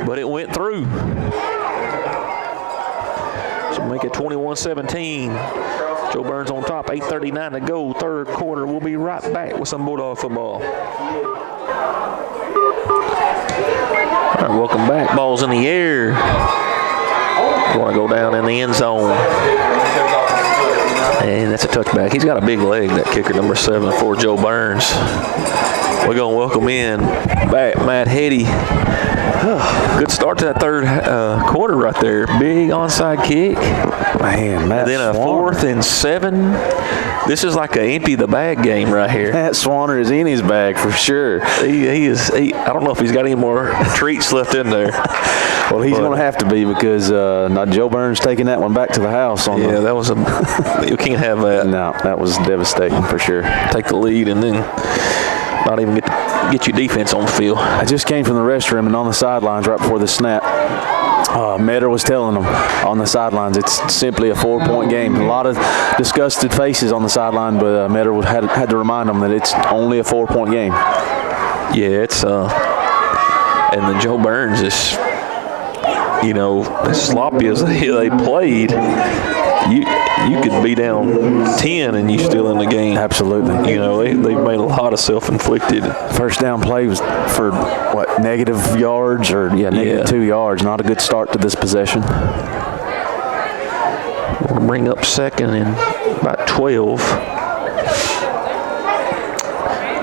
But it went through. So make it 21-17. Jo Byrns on top, 8:39 to go, 3rd quarter. We'll be right back with some Bulldog football. All right, welcome back. Ball's in the air. Want to go down in the end zone. And that's a touchback. He's got a big leg, that kicker, number 7 for Jo Byrns. We're going to welcome in back Matt Hetty. Good start to that 3rd quarter right there. Big onside kick. Man, Matt And then a Swanner. 4th and 7. This is like an empty the bag game right here. Matt Swanner is in his bag for sure. He is. I don't know if he's got any more treats left in there. Well, he's going to have to be because not Jo Byrns taking that one back to the house. That was you can't have that. No, that was devastating for sure. Take the lead and then not even get your defense on the field. I just came from the restroom and on the sidelines right before the snap. Metter was telling them on the sidelines it's simply a 4-point game. A lot of disgusted faces on the sideline, but Metter had to remind them that it's only a 4-point game. Yeah, it's and then Jo Byrns is, as sloppy as they played, you could be down 10 and you still in the game. Absolutely. They made a lot of self-inflicted. First down play was for negative yards or negative 2 yards. Not a good start to this possession. We'll bring up second and about 12.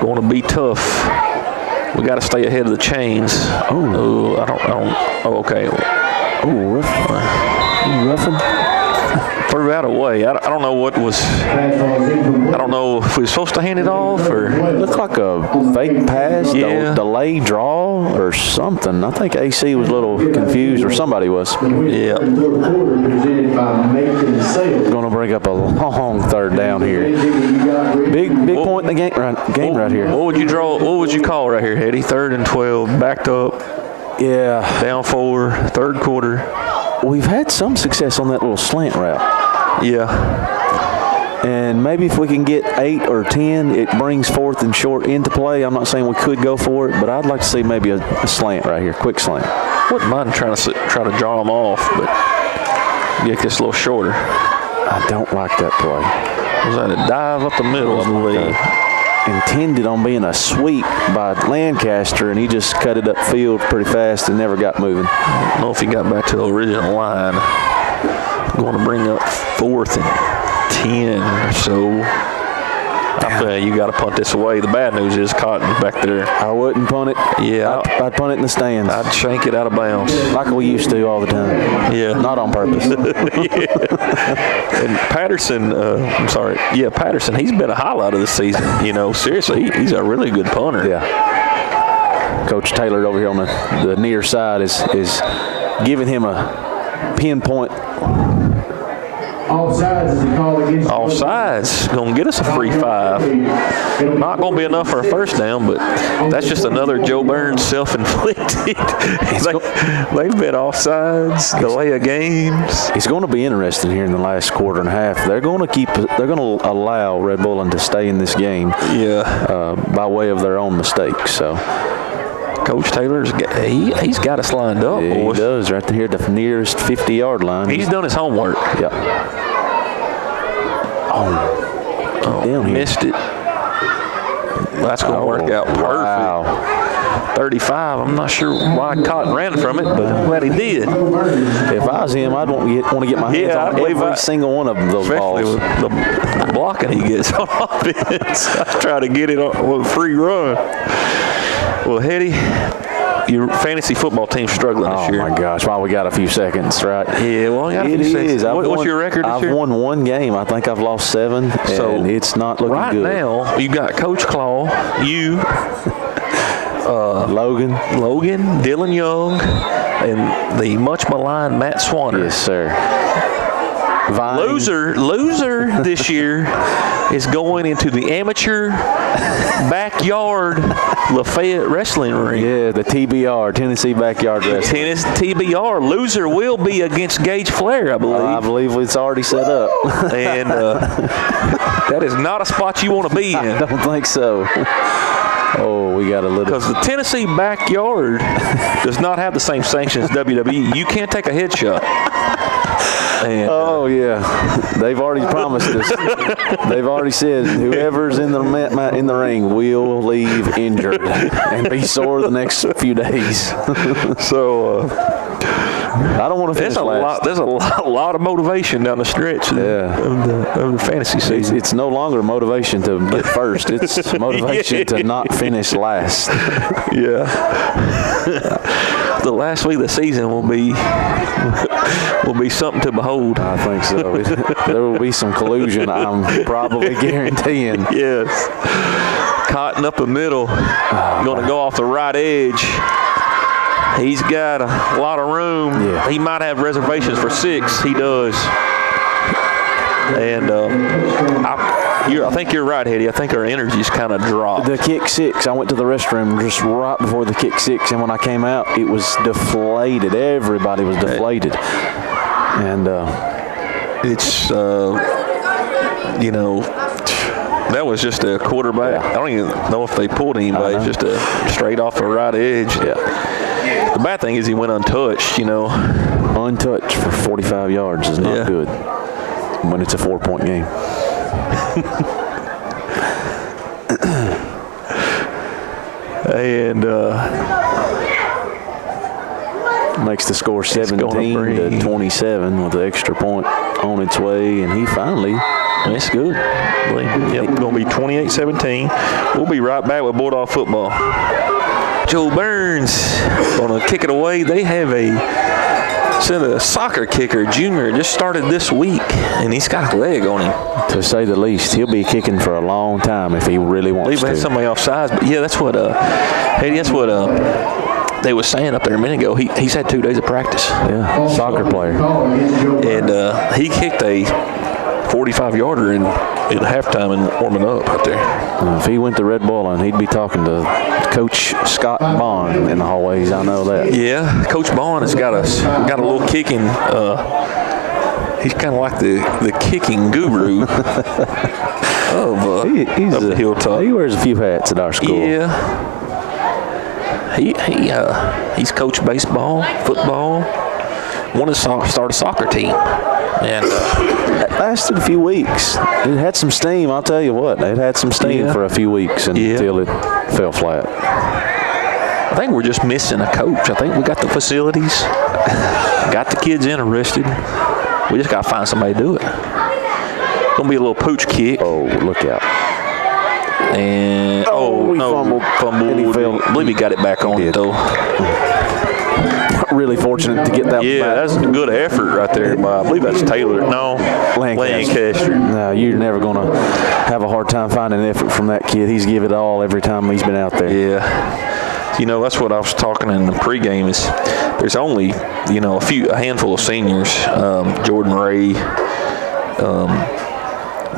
Going to be tough. We got to stay ahead of the chains. Oh, I don't. Oh, okay. Oh, roughing. Threw that away. I don't know what was. I don't know if we were supposed to hand it off or. Looked like a fake pass, delay draw or something. I think AC was a little confused, or somebody was. Yeah. Going to bring up a long third down here. Big point in the game right here. What would you draw? What would you call right here, Hetty? 3rd and 12, backed up. Yeah. Down 4, third quarter. We've had some success on that little slant route. Yeah. And maybe if we can get 8 or 10, it brings 4th and short into play. I'm not saying we could go for it, but I'd like to see maybe a slant right here, quick slant. Wouldn't mind trying to draw them off, but get this a little shorter. I don't like that play. Was that a dive up the middle, I believe? Intended on being a sweep by Lancaster, and he just cut it upfield pretty fast and never got moving. I don't know if he got back to the original line. Going to bring up 4th and 10 or so. I feel you got to punt this away. The bad news is Cotton back there. I wouldn't punt it. Yeah. I'd punt it in the stands. I'd shank it out of bounds. Like we used to all the time. Yeah. Not on purpose. And Patterson, Patterson, he's been a highlight of the season. Seriously, he's a really good punter. Yeah. Coach Taylor over here on the near side is giving him a pinpoint. Offsides is a call against. Offsides, going to get us a free 5. Not going to be enough for a first down, but that's just another Jo Byrns self-inflicted. They've been offsides, delay of games. It's going to be interesting here in the last quarter and a half. They're going to allow Red Boiling to stay in this game. Yeah. By way of their own mistakes. So. Coach Taylor's he's got us lined up. Yeah, he does, right here at the nearest 50-yard line. He's done his homework. Yeah. Down here. Missed it. That's going to work out perfect. Wow. 35. I'm not sure why Cotton ran from it, but I'm glad he did. If I was him, I'd want to get my hands on every single one of those balls. Especially with the blocking he gets on offense. I try to get it on with a free run. Well, Hetty, your fantasy football team's struggling this year. Oh, my gosh. Well, we got a few seconds, right? Yeah, well, I got a few seconds. What's your record this year? I've won 1 game. I think I've lost 7, and it's not looking good. Right now, you got Coach Claw, you, Logan, Dylan Young, and the much-maligned Matt Swanner. Yes, sir. Vine. Loser this year is going into the amateur backyard Lafayette wrestling ring. Yeah, the TBR, Tennessee Backyard Wrestling. Tennessee TBR. Loser will be against Gage Flair, I believe. I believe it's already set up. And that is not a spot you want to be in. I don't think so. Oh, we got a little. Because the Tennessee Backyard does not have the same sanctions as WWE. You can't take a headshot. And, yeah, they've already promised us. They've already said whoever's in the ring will leave injured and be sore the next few days. So I don't want to finish last. There's a lot of motivation down the stretch of the fantasy season. It's no longer motivation to get first. It's motivation to not finish last. Yeah. The last week of the season will be something to behold. I think so. There will be some collusion, I'm probably guaranteeing. Yes. Cotton up the middle. Going to go off the right edge. He's got a lot of room. Yeah. He might have reservations for 6. He does. And I think you're right, Hetty. I think our energy's kind of dropped. The kick six, I went to the restroom just right before the kick six, and when I came out, it was deflated. Everybody was deflated. And it's, that was just a quarterback. I don't even know if they pulled anybody. It's just a straight off the right edge. Yeah. The bad thing is he went untouched, Untouched for 45 yards is not good when it's a 4-point game. And makes the score 17-27 with the extra point on its way, and he finally. That's good. Yep, going to be 28-17. We'll be right back with Bulldog football. Jo Byrns going to kick it away. They have a soccer kicker, junior, just started this week, and he's got a leg on him. To say the least, he'll be kicking for a long time if he really wants to. They've had somebody offsides, but yeah, that's what they was saying up there a minute ago. He's had 2 days of practice. Yeah, soccer player. And he kicked a 45-yarder at halftime and warming up out there. If he went to Red Boiling, he'd be talking to Coach Scott Bond in the hallways. I know that. Yeah, Coach Bond has got a little kicking. He's kind of like the kicking guru of the hilltop. He wears a few hats at our school. Yeah. He's coached baseball, football. Wanted to start a soccer team. And it lasted a few weeks. It had some steam, I'll tell you what. It had some steam for a few weeks until it fell flat. I think we're just missing a coach. I think we got the facilities, got the kids interested. We just got to find somebody to do it. It's going to be a little pooch kick. Oh, look out. And, fumbled. And he fell. I believe he got it back on it, though. Really fortunate to get that one back. That's a good effort right there by, I believe that's Taylor. No, Lancaster. No, you're never going to have a hard time finding effort from that kid. He's give it all every time he's been out there. Yeah. That's what I was talking in the pregame is there's only, a handful of seniors. Jordan Ray,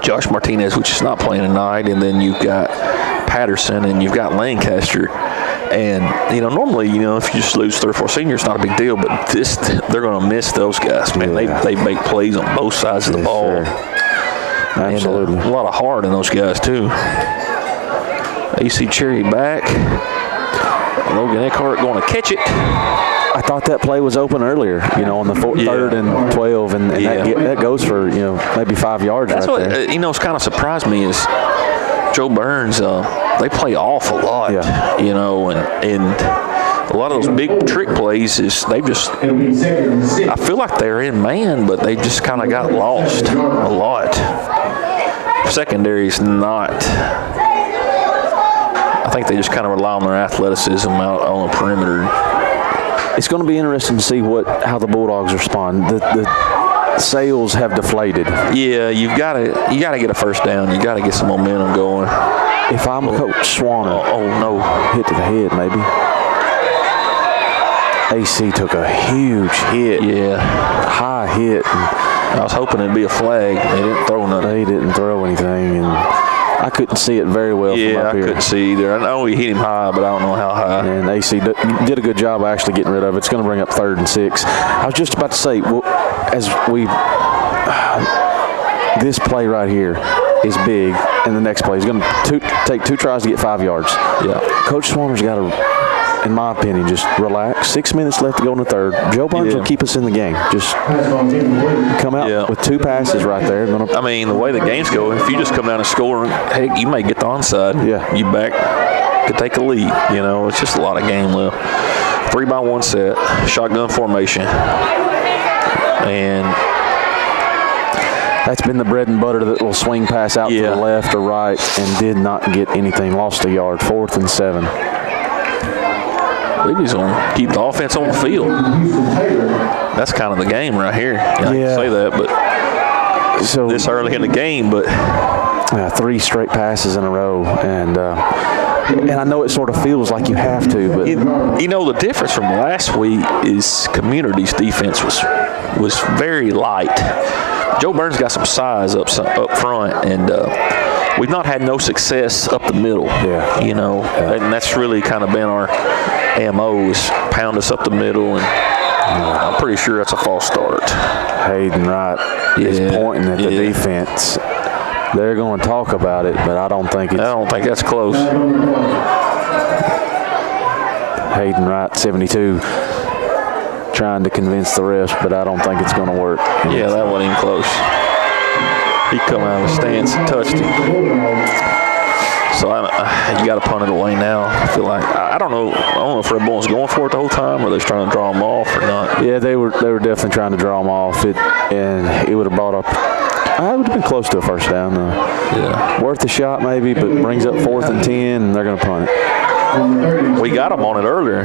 Josh Martinez, which is not playing tonight, and then you've got Patterson and you've got Lancaster. And, normally, if you just lose 3 or 4 seniors, it's not a big deal. But they're going to miss those guys, man. Yeah. They make plays on both sides of the ball. Sure. Absolutely. And, a lot of heart in those guys, too. AC Cherry back. Logan Eckhart going to catch it. I thought that play was open earlier, on the 3rd and 12, and that goes for, maybe 5 yards. That's right what, there. It's kind of surprised me is Jo Byrns, they play awful lot, and a lot of those big trick plays is I feel like they're in man, but they just kind of got lost a lot. Secondary's not. I think they just kind of rely on their athleticism out on the perimeter. It's going to be interesting to see how the Bulldogs respond. The sales have deflated. Yeah, you got to get a first down. You got to get some momentum going. If I'm Coach Swanner, hit to the head maybe. AC took a huge hit. Yeah, high hit. I was hoping it'd be a flag. They didn't throw nothing. They didn't throw anything, and I couldn't see it very well from up here. I couldn't see either. I know he hit him high, but I don't know how high. And AC did a good job of actually getting rid of it. It's going to bring up 3rd and 6. I was just about to say, this play right here is big, and the next play is going to take 2 tries to get 5 yards. Yeah. Coach Swanner's got to, in my opinion, just relax. 6 minutes left to go in the 3rd. Jo Byrns will keep us in the game. Just come out with 2 passes right there. I mean, the way the games go, if you just come down and score, heck, you may get the onside. Yeah. You could take a lead. It's just a lot of game left. 3-by-1 set, shotgun formation. And that's been the bread and butter, that little swing pass out to the left or right, and did not get anything. Lost a yard. 4th and 7. I believe he's going to keep the offense on the field. That's kind of the game right here. I can say that, but so this early in the game, but 3 straight passes in a row, and I know it sort of feels like you have to, but the difference from last week is Community's defense was very light. Jo Byrns got some size up front, and we've not had no success up the middle. Yeah. You know, and that's really kind of been our MO is pound us up the middle, and I'm pretty sure that's a false start. Hayden Wright is pointing at the defense. They're going to talk about it, but I don't think that's close. Hayden Wright, 72, trying to convince the refs, but I don't think it's going to work. Yeah, that wasn't even close. He come out of the stance and touched him. So you got to punt it away now. I feel like I don't know if Red Bull's going for it the whole time, or they're trying to draw them off or not. Yeah, they were definitely trying to draw them off. And it would have brought up. I would have been close to a first down. Yeah, worth a shot maybe, but brings up 4th and 10, and they're going to punt it. We got them on it earlier.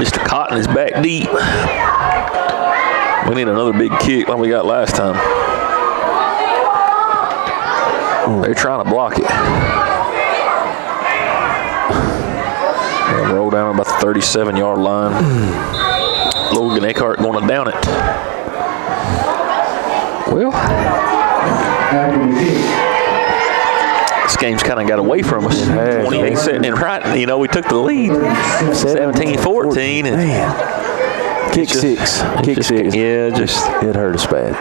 Mr. Cotton is back deep. We need another big kick like we got last time. They're trying to block it. They'll roll down about the 37-yard line. Logan Eckhart going to down it. Well, this game's kind of got away from us. 28-7, and right, you know, we took the lead, 17-14, and man, kick six. Yeah, it hurt us bad.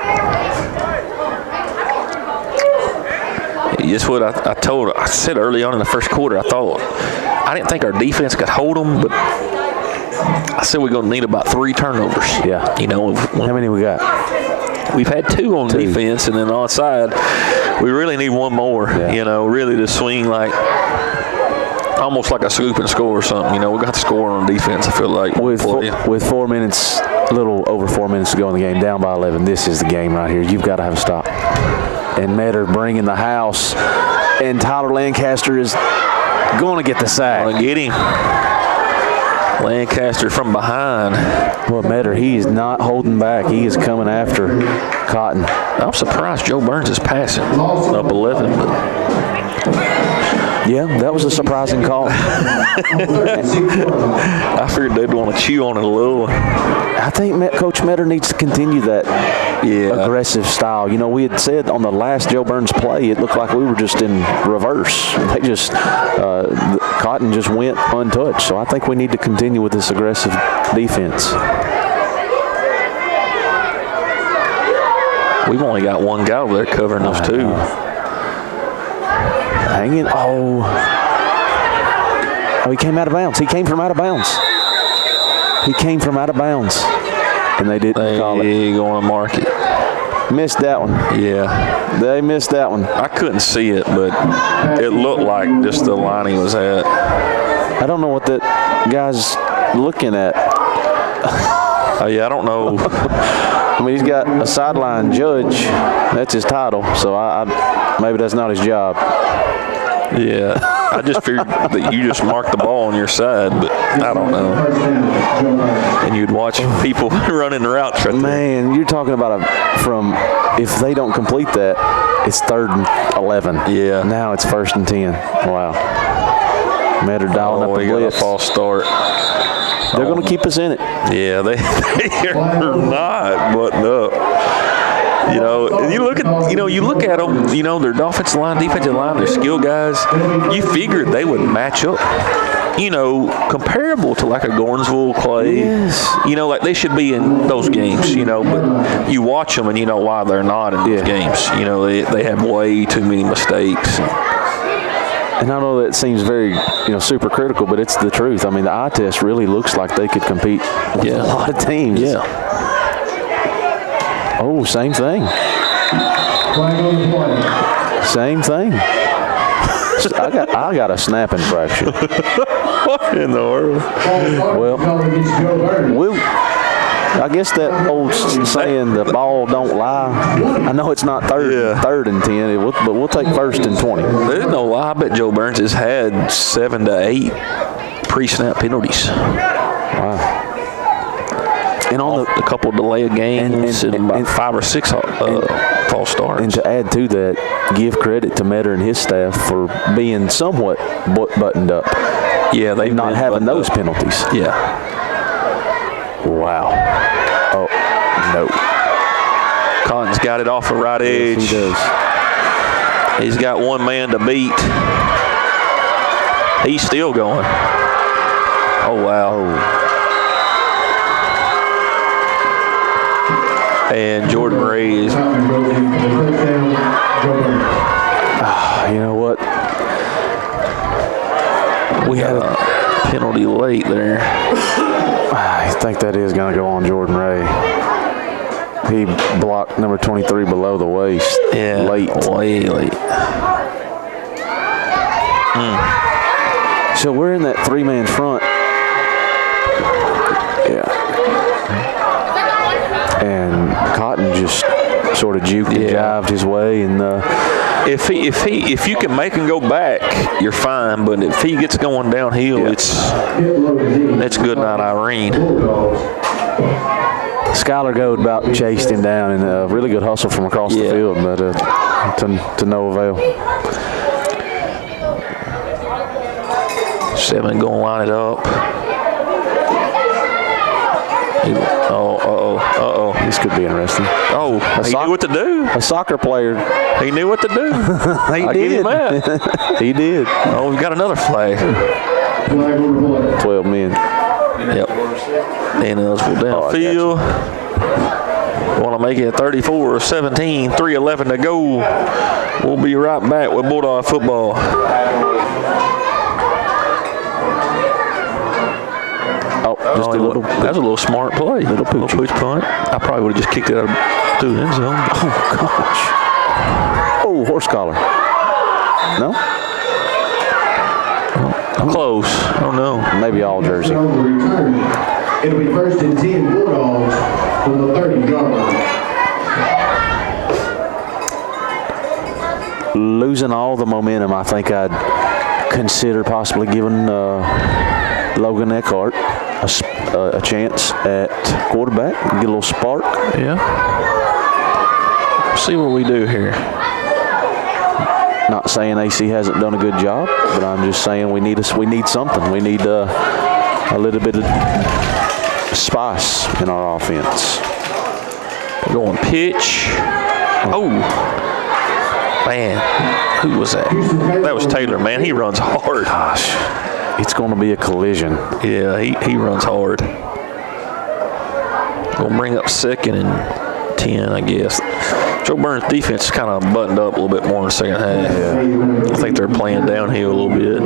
Just what I said early on in the first quarter. I didn't think our defense could hold them, but I said we're going to need about 3 turnovers. Yeah. You know, how many we got? We've had 2 on defense, and then onside, we really need 1 more. Yeah. You know, really to swing like almost like a scoop and score or something. You know, we got to score on defense. I feel like with 4 minutes, a little over 4 minutes to go in the game, down by 11. This is the game right here. You've got to have a stop. And Metter bringing the house, and Tyler Lancaster is going to get the sack. Going to get him. Lancaster from behind. Well, Metter, he is not holding back. He is coming after Cotton. I'm surprised Jo Byrns is passing up 11. But yeah, that was a surprising call. I figured they'd want to chew on it a little. I think Coach Metter needs to continue that aggressive style. You know, we had said on the last Jo Byrns play, it looked like we were just in reverse. They just, Cotton just went untouched. So I think we need to continue with this aggressive defense. We've only got 1 guy over there covering those 2. Hanging. Oh, he came out of bounds. He came from out of bounds. And they didn't call it. They're going to mark it. Missed that one. Yeah. They missed that one. I couldn't see it, but it looked like just the line he was at. I don't know what that guy's looking at. Oh, yeah, I don't know. I mean, he's got a sideline judge. That's his title. So maybe that's not his job. Yeah. I just figured that you just marked the ball on your side, but I don't know. And you'd watch people running the routes right there. Man, you're talking about if they don't complete that, it's 3rd and 11. Yeah. Now it's 1st and 10. Wow. Metter dialing up the blitz. Got a false start. They're going to keep us in it. Yeah, they are not buttoned up. You know, you look at them, you know, their offensive line, defensive line, their skill guys, you figured they would match up, you know, comparable to like a Gornsville, Clay. Yes. You know, like they should be in those games, you know, but you watch them and you know why they're not in those games. You know, they have way too many mistakes. And I know that seems very, super critical, but it's the truth. I mean, the eye test really looks like they could compete with a lot of teams. Yeah. Oh, same thing. Same thing. I got a snap infraction. What in the world? Well, I guess that old saying, the ball don't lie. I know it's not third and 10, but we'll take 1st and 20. There's no lie. I bet Jo Byrns has had 7 to 8 pre-snap penalties. Wow. And on a couple delay of games and about 5 or 6 false starts. And to add to that, give credit to Metter and his staff for being somewhat buttoned up. Yeah, they've not having those penalties. Yeah. Wow. Oh, no. Cotton's got it off the right edge. Yes, he does. He's got one man to beat. He's still going. Oh, wow. And Jordan Ray is. You know what? We had a penalty late there. I think that is going to go on Jordan Ray. He blocked number 23 below the waist. Yeah, late. Way late. So we're in that 3-man front. Yeah. And Cotton just sort of juked and jived his way, and if you can make him go back, you're fine. But if he gets going downhill, it's good night, Irene. Skylar Goad about chased him down, and a really good hustle from across the field, but to no avail. 7 going to line it up. Uh-oh. This could be interesting. Oh, he knew what to do. A soccer player. He knew what to do. He did. Give him that. He did. Oh, we've got another flag. 12 men. Yep. And eligible downfield. Want to make it 34-17, 3:11 to go. We'll be right back with Bulldog football. Just that's a little smart play. Little pooch punt. I probably would have just kicked it out through the end zone. Oh, gosh. Oh, horse collar. No? Close. Oh, no. Maybe all jersey. It'll be 1st and 10 Bulldogs from the 30-yard line. Losing all the momentum, I think I'd consider possibly giving Logan Eckhart a chance at quarterback, get a little spark. Yeah. See what we do here. Not saying AC hasn't done a good job, but I'm just saying we need something. We need a little bit of spice in our offense. We're going pitch. Oh. Man, who was that? That was Taylor, man. He runs hard. Gosh, it's going to be a collision. Yeah, he runs hard. We'll bring up 2nd and 10, I guess. Jo Byrns' defense is kind of buttoned up a little bit more in the second half. Yeah. I think they're playing downhill a little bit.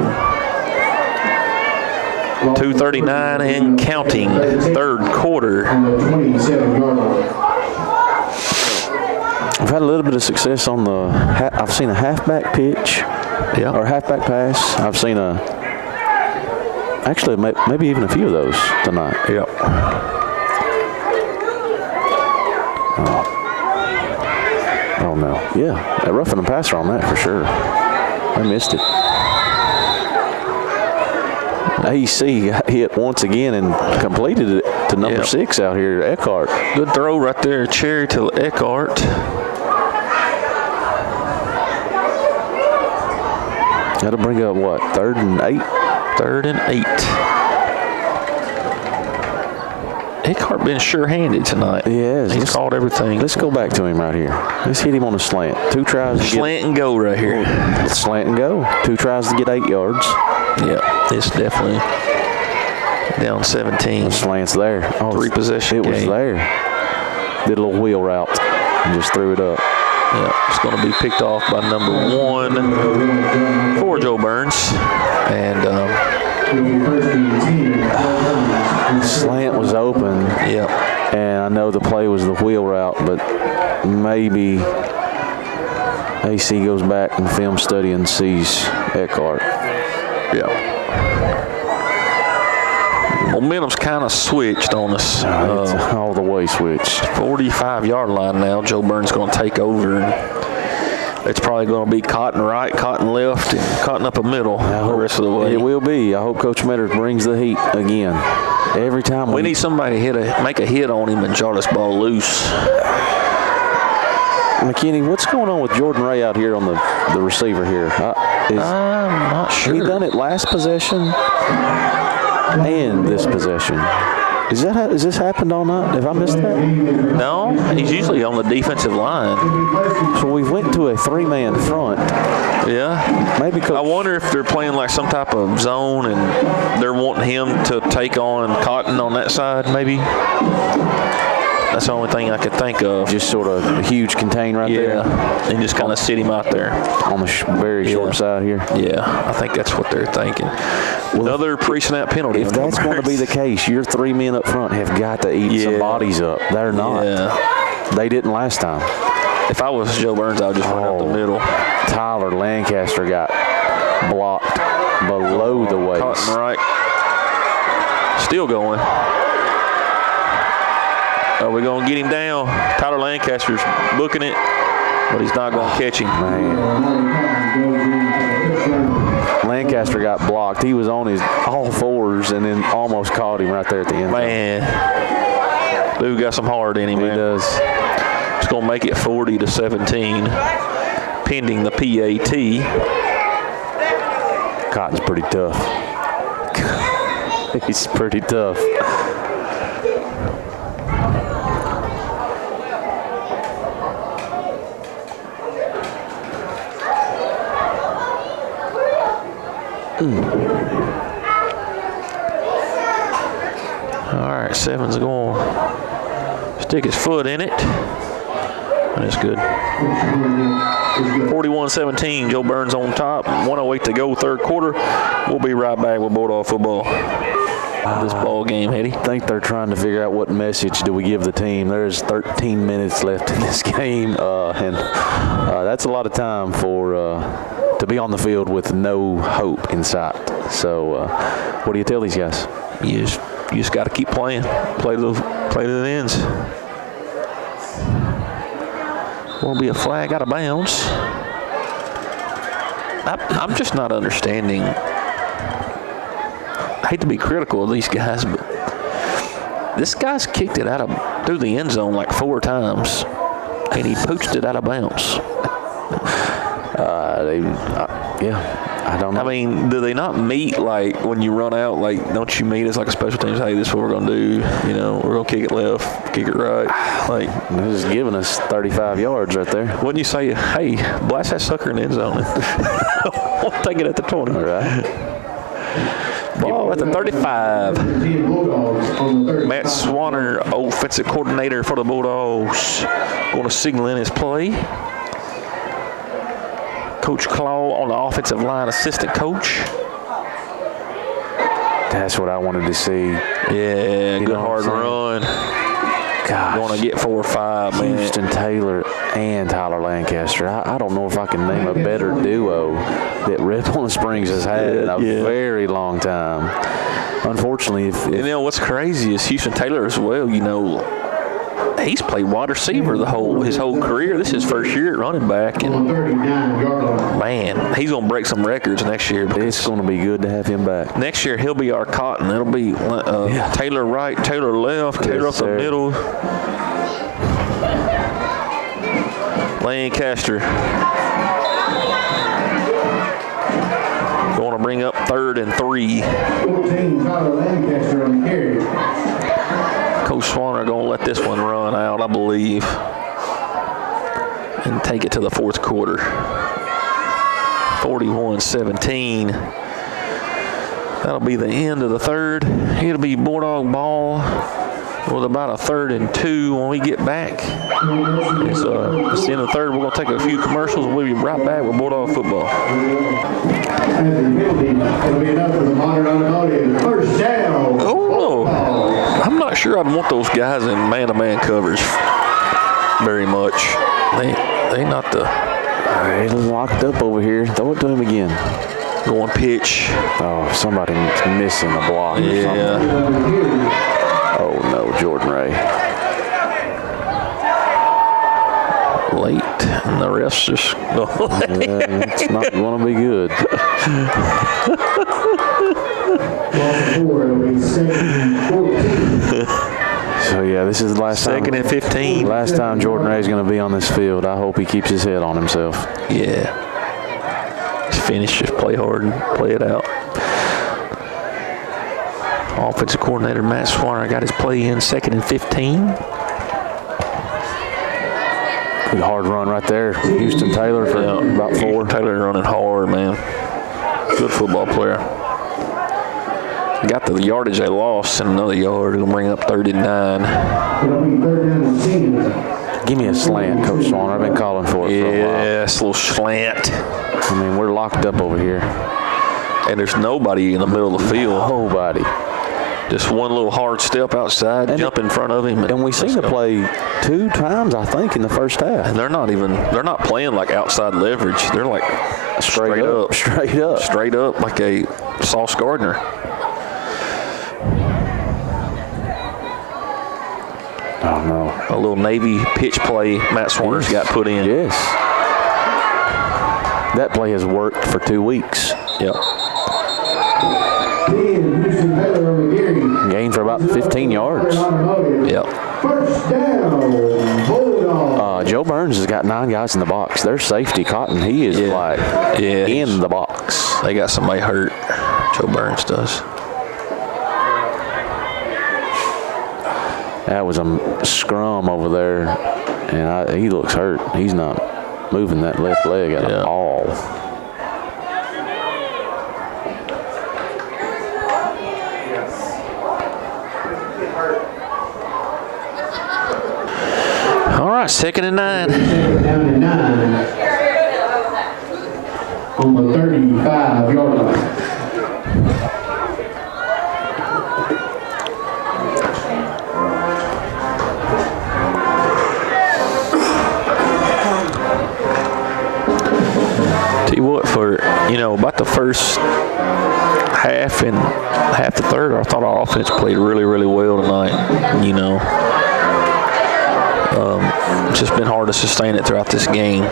2:39 and counting, 3rd quarter. I've had a little bit of success on the. I've seen a halfback pitch, or halfback pass. I've seen actually maybe even a few of those tonight. Yep. Oh no! Yeah, a roughing and passer on that for sure. I missed it. AC hit once again and completed it to number 6 out here, Eckhart. Good throw right there, Cherry to Eckhart. That'll bring up what, 3rd and 8? 3rd and 8. Eckhart been sure-handed tonight. He has. He's called everything. Let's go back to him right here. Let's hit him on a slant. 2 tries to slant and go right here. Slant and go. 2 tries to get 8 yards. Yeah, it's definitely down 17. The slant's there. 3 possession It was game. there. Did a little wheel route and just threw it up. Yeah, it's going to be picked off by number 1 for Jo Byrns. And slant was open. Yeah. And I know the play was the wheel route, but maybe AC goes back and film study and sees Eckhart. Yeah. Momentum's kind of switched on us. It's all the way switched. 45-yard line now. Jo Byrns going to take over. And it's probably going to be Cotton right, Cotton left, and Cotton up the middle the rest of the way. It will be. I hope Coach Metter brings the heat again. Every time we need somebody to make a hit on him and jar this ball loose. McKinney, what's going on with Jordan Ray out here on the receiver here? I'm not sure. He done it last possession and this possession. Has this happened all night? Have I missed that? No, he's usually on the defensive line. So we went to a 3-man front. Yeah. Maybe I wonder if they're playing like some type of zone and they're wanting him to take on Cotton on that side, maybe. That's the only thing I could think of. Just sort of a huge contain right there. Yeah, and just kind of sit him out there. On the very short side here. Yeah, I think that's what they're thinking. Another pre-snap penalty. If that's going to be the case, your 3 men up front have got to eat some bodies up. They're not. Yeah. They didn't last time. If I was Jo Byrns, I would just run up the middle. Tyler Lancaster got blocked below the waist. Cotton right. Still going. Are we going to get him down? Tyler Lancaster's booking it, but he's not going to catch him. Man. Lancaster got blocked. He was on his all fours and then almost caught him right there at the end. Man, dude got some heart in him, man. He does. It's going to make it 40-17, pending the PAT. Cotton's pretty tough. He's pretty tough. All right, Seven's going to stick his foot in it. That's good. 41-17, Jo Byrns on top. 1:08 to go, third quarter. We'll be right back with Bulldog football. This ball game, Hetty. I think they're trying to figure out what message do we give the team. There's 13 minutes left in this game, and that's a lot of time for to be on the field with no hope in sight. So, what do you tell these guys? You just got to keep playing. Play to the ends. Will be a flag out of bounds. I'm just not understanding. I hate to be critical of these guys, but this guy's kicked it through the end zone like 4 times, and he poached it out of bounds. I don't know. I mean, do they not meet like when you run out? Like, don't you meet as like a special teams? Hey, this is what we're gonna do. You know, we're gonna kick it left, kick it right. Like, this is giving us 35 yards right there. Wouldn't you say, hey, blast that sucker in the end zone? We'll take it at the 20. All right. Ball at the 35. Matt Swanner, offensive coordinator for the Bulldogs, going to signal in his play. Coach Claw on the offensive line, assistant coach. That's what I wanted to see. Yeah, good hard run. Gosh. Going to get 4 or 5, man. Houston Taylor and Tyler Lancaster. I don't know if I can name a better duo that Red Boiling Springs has had in a very long time. Unfortunately, and you know what's crazy is Houston Taylor as well. You know, he's played wide receiver his whole career. This is his first year at running back, and man, he's gonna break some records next year. It's gonna be good to have him back. Next year he'll be our Cotton. It'll be Taylor right, Taylor left, Taylor up the middle. Lancaster going to bring up 3rd and 3. 14, Tyler Lancaster on the carry. Coach Swanner going to let this one run out, I believe, and take it to the 4th quarter. 41-17. That'll be the end of the 3rd. It'll be Bulldog ball with about a 3rd and 2 when we get back. It's the end of the 3rd. We're going to take a few commercials. We'll be right back with Bulldog football. It'll be enough for the modern automotive. First down. Oh, I'm not sure I'd want those guys in man-to-man coverage very much. They not the. He's locked up over here. Throw it to him again. Going pitch. Oh, somebody's missing a block. Yeah. Oh no, Jordan Ray. Late, and the refs just go. It's not going to be good. So yeah, this is the last time. 2nd and 15. Last time Jordan Ray's going to be on this field. I hope he keeps his head on himself. Yeah. Just finish, just play hard and play it out. Offensive coordinator Matt Swanner got his play in 2nd and 15. Good hard run right there. Houston Taylor for about 4. Taylor running hard, man. Good football player. Got the yardage they lost and another yard. It'll bring up 39. Give me a slant, Coach Swanner. I've been calling for it for a while. Yes, a little slant. I mean, we're locked up over here. And there's nobody in the middle of the field. Nobody. Just one little hard step outside, and jump in front of him. And we seem to play 2 times, I think, in the first half. And they're not playing like outside leverage. They're like straight up. Straight up like a Sauce Gardner. Oh, no. A little Navy pitch play Matt Swanner's got put in. Yes. That play has worked for 2 weeks. Yep. Gained for about 15 yards. Yep. First down, Bulldogs. Jo Byrns has got 9 guys in the box. Their safety, Cotton, he is in the box. They got somebody hurt. Jo Byrns does. That was a scrum over there, and he looks hurt. He's not moving that left leg at all. All right, 2nd and 9. Second down and 9 on the 35-yard line. Tell you what, for about the first half and half the third, I thought our offense played really, really well tonight. It's just been hard to sustain it throughout this game.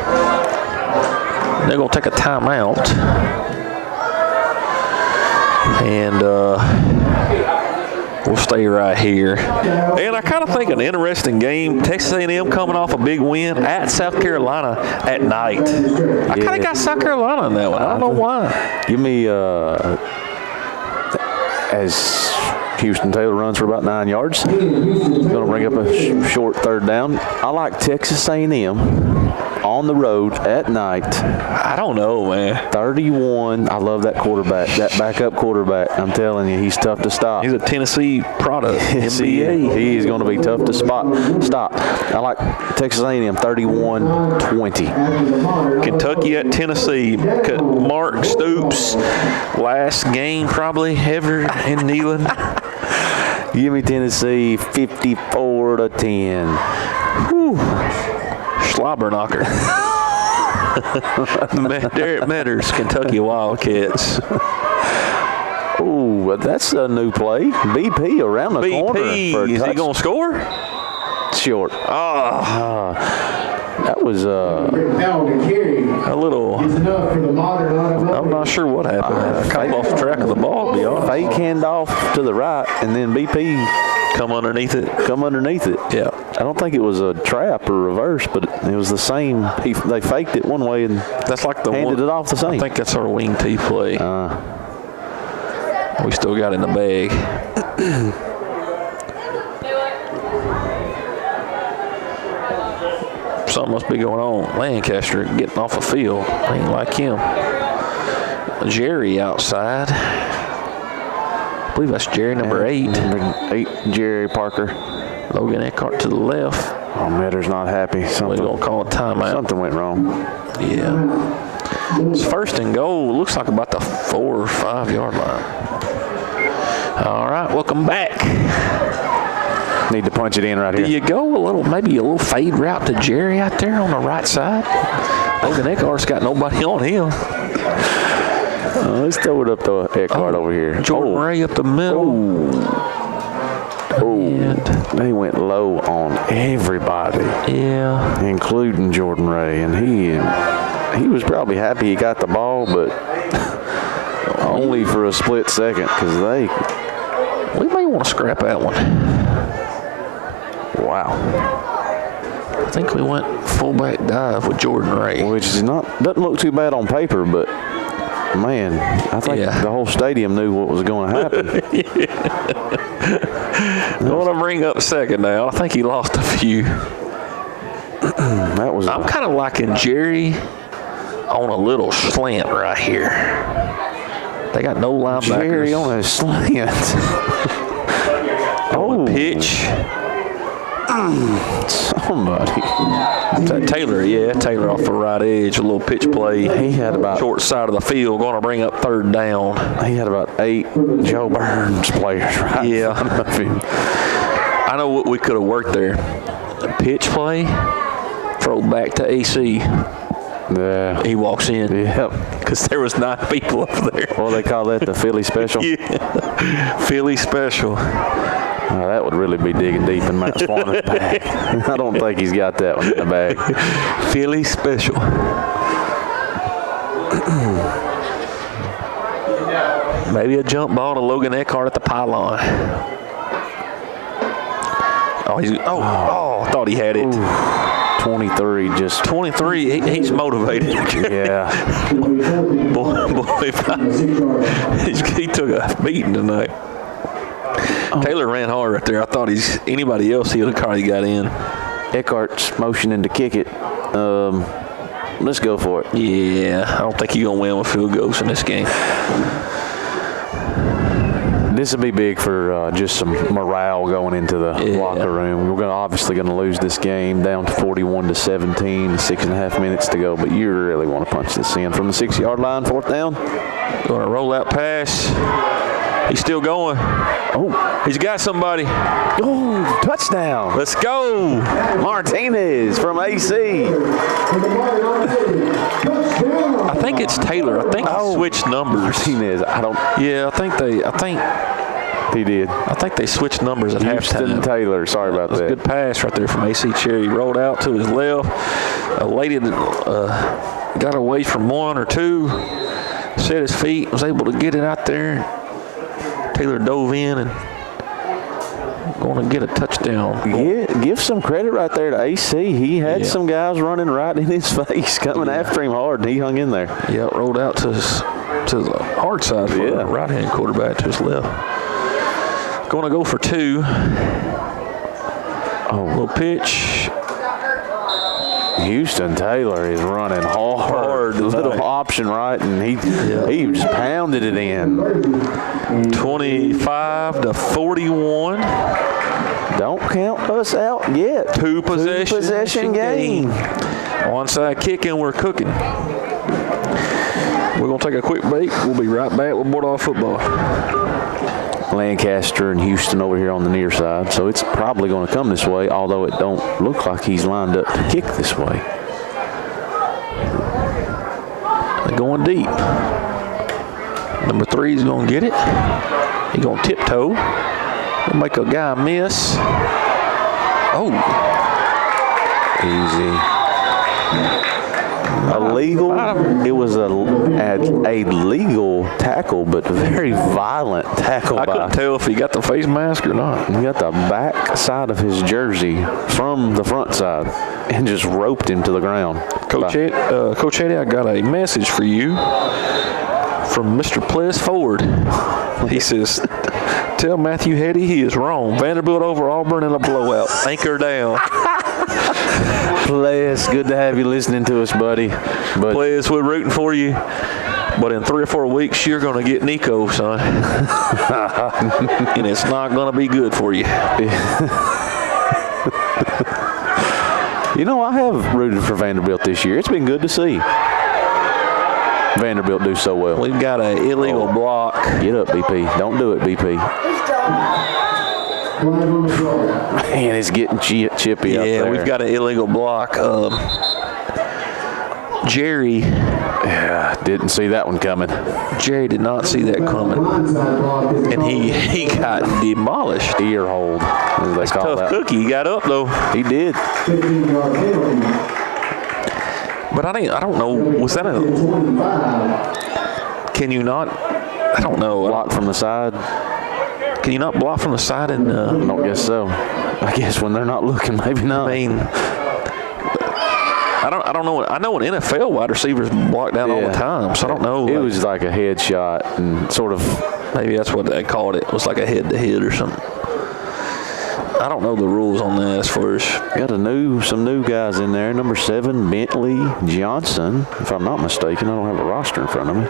They're going to take a timeout. And we'll stay right here. And I kind of think an interesting game. Texas A&M coming off a big win at South Carolina at night. I kind of got South Carolina in that one. I don't know why. Give me, as Houston Taylor runs for about 9 yards. Going to bring up a short 3rd down. I like Texas A&M on the road at night. I don't know, man. 31. I love that quarterback, that backup quarterback. I'm telling you, he's tough to stop. He's a Tennessee product. Yes, he is going to be tough to stop. I like Texas A&M 31-20. Kentucky at Tennessee. Mark Stoops, last game probably ever in Neyland. Give me Tennessee 54-10. Whew. Slobber knocker. Derek Metters, Kentucky Wildcats. Oh, that's a new play. BP around the corner. For is he going to score? Short. That was a little. I'm not sure what happened. I came off track of the ball, to be honest. Fake handoff to the right, and then BP come underneath it. Yeah. I don't think it was a trap or reverse, but it was the same. They faked it one way and that's like the handed it off the same. I think that's our wing T play. We still got it in the bag. Something must be going on. Lancaster getting off the field. Ain't like him. Jerry outside. I believe that's Jerry number 8. Number 8, Jerry Parker. Logan Eckhart to the left. Oh, Metter's not happy. We're going to call a timeout. Something went wrong. Yeah. It's 1st and goal. Looks like about the 4 or 5 yard line. All right, welcome back. Need to punch it in right here. Do you go maybe a little fade route to Jerry out there on the right side? Logan Eckhart's got nobody on him. Let's throw it up to Eckhart over here. Jordan Ray up the middle. They went low on everybody. Yeah. Including Jordan Ray. And he was probably happy he got the ball, but only for a split second because we may want to scrap that one. Wow. I think we went fullback dive with Jordan Ray. Which is doesn't look too bad on paper, but Man, I think the whole stadium knew what was going to happen. Going to bring up second down. I think he lost a few. That was. I'm kind of liking Jerry on a little slant right here. They got no linebackers. Jerry on a slant. Oh, pitch. Somebody. Taylor, Taylor off the right edge, a little pitch play. He had about short side of the field, going to bring up third down. He had about 8 Jo Byrns players right in front of him. I know what we could have worked there. A pitch play, throw back to AC. Yeah. He walks in. Yep. Because there was 9 people up there. Well, they call that the Philly special. Yeah. Philly special. That would really be digging deep in Matt Swanner's bag. I don't think he's got that one in the bag. Philly special. Maybe a jump ball to Logan Eckhart at the pylon. I thought he had it. Ooh, 23, just 23. He's motivated. Yeah. Boy, he took a beating tonight. Taylor ran hard right there. I thought anybody else, he would have probably got in. Eckhart's motioning to kick it. Let's go for it. Yeah, I don't think he's going to win with field goals in this game. This will be big for just some morale going into the locker room. We're obviously going to lose this game down to 41-17, 6.5 minutes to go. But you really want to punch this in from the 6-yard line, 4th down. Going to roll out pass. He's still going. Oh, he's got somebody. Oh, touchdown. Let's go. Martinez from AC. I think it's Taylor. I think he switched numbers. Martinez. Yeah, I think he did. I think they switched numbers at halftime. Taylor. Sorry about that. Good pass right there from AC Cherry. Rolled out to his left. A lady that got away from 1 or 2. Set his feet. Was able to get it out there. Taylor dove in and going to get a touchdown. Yeah, give some credit right there to AC. He had some guys running right in his face, coming after him hard, and he hung in there. Yeah, rolled out to the hard side for the right-hand quarterback to his left. Going to go for 2. Little pitch. Houston Taylor is running hard. Little option right, and he just pounded it in. 25-41. Don't count us out yet. Two possession game. Onside kicking, we're cooking. We're going to take a quick break. We'll be right back with Bulldog football. Lancaster and Houston over here on the near side, so it's probably going to come this way, although it don't look like he's lined up to kick this way. They're going deep. Number 3 is going to get it. He's going to tiptoe. He'll make a guy miss. Oh. Easy. Illegal. It was a legal tackle, but very violent tackle. I couldn't tell if he got the face mask or not. He got the back side of his jersey from the front side and just roped him to the ground. Coach Eddie, I got a message for you from Mr. Ples Ford. He says, tell Matthew Hetty he is wrong. Vanderbilt over Auburn in a blowout. Anchor down. Ples, good to have you listening to us, buddy. Ples, we're rooting for you. But in 3 or 4 weeks, you're going to get Nico, son. And it's not going to be good for you. You know, I have rooted for Vanderbilt this year. It's been good to see Vanderbilt do so well. We've got an illegal block. Get up, BP. Don't do it, BP. Man, it's getting chippy up there. Yeah, we've got an illegal block. Jerry. Yeah, didn't see that one coming. Jerry did not see that coming. And he got demolished. Ear hold, as they call that. Tough cookie. He got up, though. He did. But I don't know. Was that a... Can you not... I don't know. Block from the side? Can you not block from the side? And I don't guess so. I guess when they're not looking, maybe not. I mean... I don't know. I know an NFL wide receivers block down all the time, so I don't know. It was like a headshot and sort of. Maybe that's what they called it. It was like a head-to-head or something. I don't know the rules on that as far as. Got some new guys in there. Number 7, Bentley Johnson. If I'm not mistaken, I don't have a roster in front of me.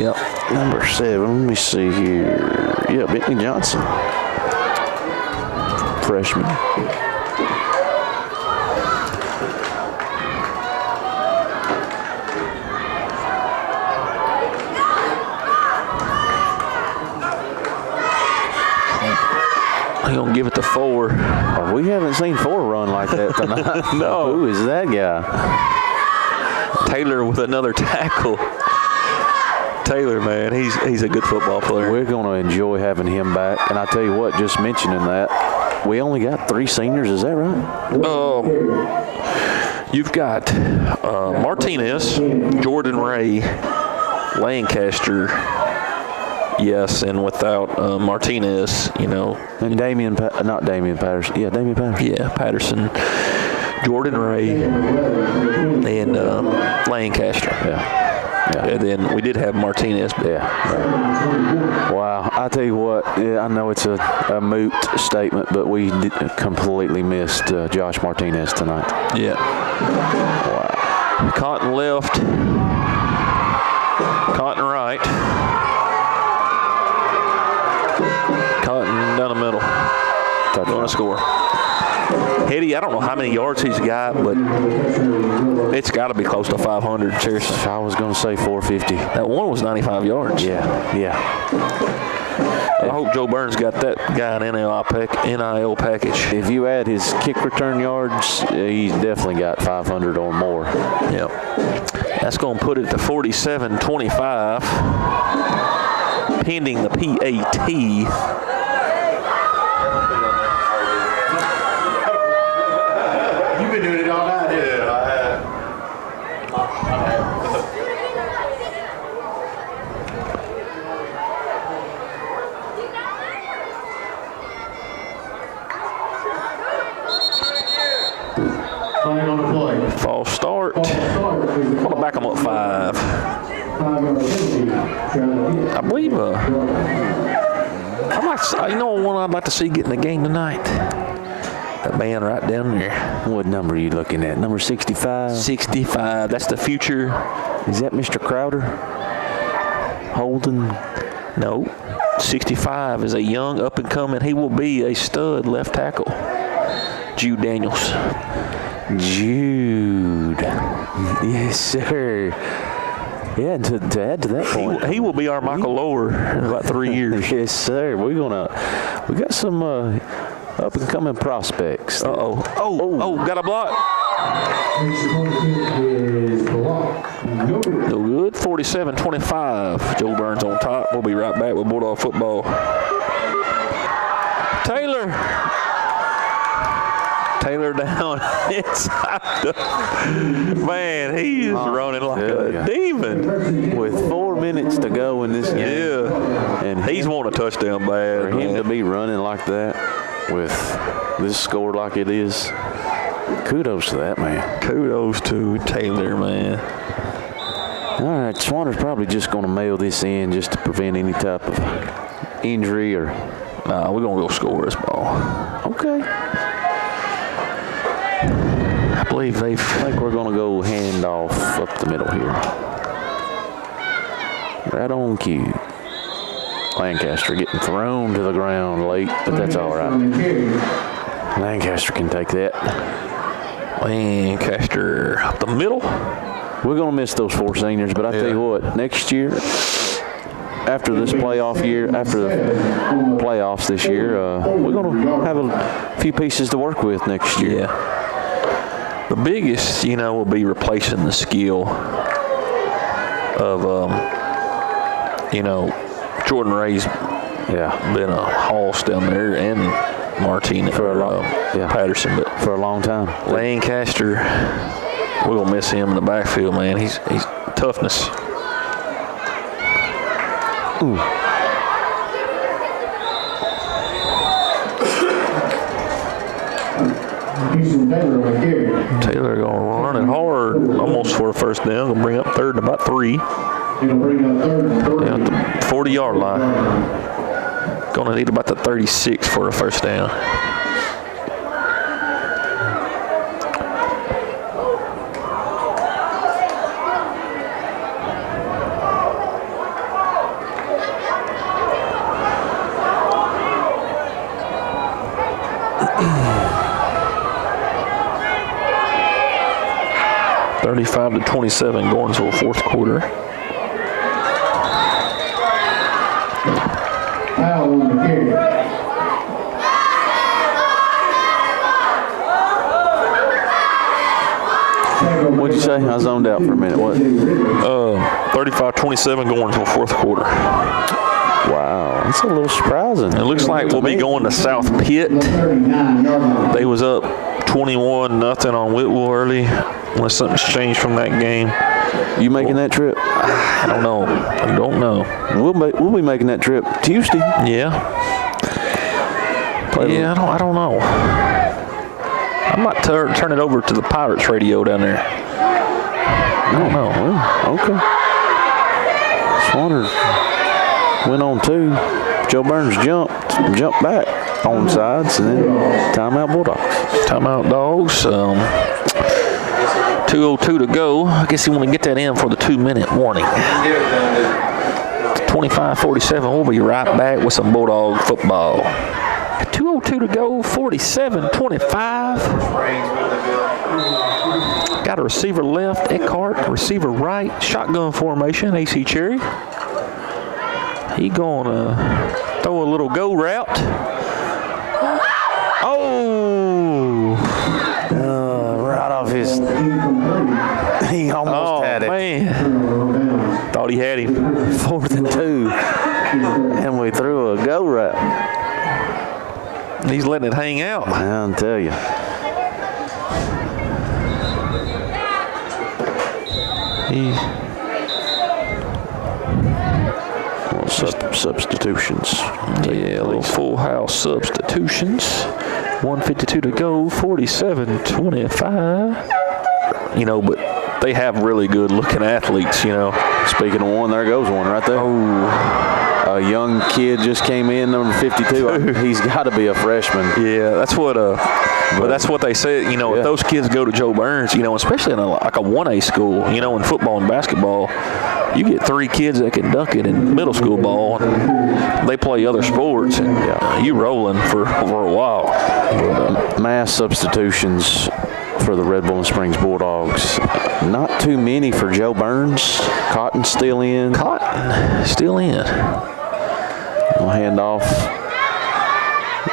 Yep. Number 7. Let me see here. Yeah, Bentley Johnson. Freshman. He's going to give it to 4. Oh, we haven't seen 4 run like that tonight. No. Who is that guy? Taylor with another tackle. Taylor, man, he's a good football player. We're going to enjoy having him back. And I tell you what, just mentioning that, we only got 3 seniors. Is that right? You've got Martinez, Jordan Ray, Lancaster. Yes, and without Martinez, you know. And Damian Patterson. Yeah, Damian Patterson. Yeah, Patterson, Jordan Ray, and Lancaster. Yeah. And then we did have Martinez. Yeah. Wow. I tell you what, I know it's a moot statement, but we completely missed Josh Martinez tonight. Yeah. Wow. Cotton left. Cotton right. Cotton down the middle. Going to score. Hetty, I don't know how many yards he's got, but it's got to be close to 500, seriously. I was going to say 450. That one was 95 yards. Yeah. I hope Jo Byrns got that guy an NIL package. If you add his kick return yards, he's definitely got 500 or more. Yep. That's going to put it to 47-25, pending the PAT. False start. I'm going to back them up 5. I believe, you know one I'd like to see get in the game tonight? That man right down there. What number are you looking at? Number 65? 65. That's the future. Is that Mr. Crowder? Holden? No. 65 is a young up-and-coming. He will be a stud left tackle. Jude Daniels. Jude. Yes, sir. Yeah, to add to that point. He will be our Michael Lower in about 3 years. Yes, sir. We got some up-and-coming prospects. Uh-oh. Oh, got a block. No good. 47-25. Jo Byrns on top. We'll be right back with Bulldog football. Taylor down inside. Man, he is running like a demon. With 4 minutes to go in this game. Yeah. And he's wanting a touchdown bad. For him to be running like that with this score like it is, kudos to that man. Kudos to Taylor, man. All right, Swanner's probably just going to mail this in just to prevent any type of injury or. Nah, we're going to go score this ball. Okay. I believe I think we're going to go hand off up the middle here. Right on cue. Lancaster getting thrown to the ground late, but that's all right. Lancaster can take that. Lancaster up the middle. We're going to miss those 4 seniors, but I tell you what, next year, after the playoffs this year, we're going to have a few pieces to work with next year. Yeah. The biggest, will be replacing the skill of, Jordan Ray's been a hoss down there, and Martinez for Patterson, but for a long time. Lancaster, we're gonna miss him in the backfield, man. He's toughness. Ooh. Houston Taylor on the carry. Taylor gonna run it hard, almost for a first down. Gonna bring up third and about 3. It'll bring up third and 3. Down at the 40-yard line. Gonna need about the 36 for a first down. (35 to 27) going to a fourth quarter. Foul on the carry. What'd you say? I zoned out for a minute. What? 35-27 going to a fourth quarter. Wow, that's a little surprising. It looks like we'll be going to South Pitt. 39-yard line. They was up 21-0 on Whitwell early, unless something's changed from that game. You making that trip? I don't know. I don't know. We'll be making that trip Tuesday. Yeah. Yeah, I don't know. I might turn it over to the Pirates radio down there. I don't know. Well, okay. Swanner went on 2. Jo Byrns jumped back on sides, and then timeout Bulldogs. Timeout Dogs. 2:02 to go. I guess you want to get that in for the 2-minute warning. 25-47. We'll be right back with some Bulldog football. 2:02 to go. 47-25. Got a receiver left, Eckhart. Receiver right. Shotgun formation, AC Cherry. He gonna throw a little go route. Oh! Right off his. He almost had it. Man. Thought he had him. 4th and 2. And we threw a go route. He's letting it hang out. I'll tell you. Substitutions. Yeah, little full house substitutions. 1:52 to go, 47-25. You know, but they have really good looking athletes, you know. Speaking of one, there goes one right there. Oh. A young kid just came in, number 52. He's got to be a freshman. Yeah, that's what but that's what they said, you know, if those kids go to Jo Byrns, you know, especially in like a 1A school, you know, in football and basketball, you get 3 kids that can dunk it in middle school ball, and they play other sports, and you rolling for a while. Mass substitutions for the Red Boiling Springs Bulldogs. Not too many for Jo Byrns. Cotton still in. Cotton still in. We'll hand off.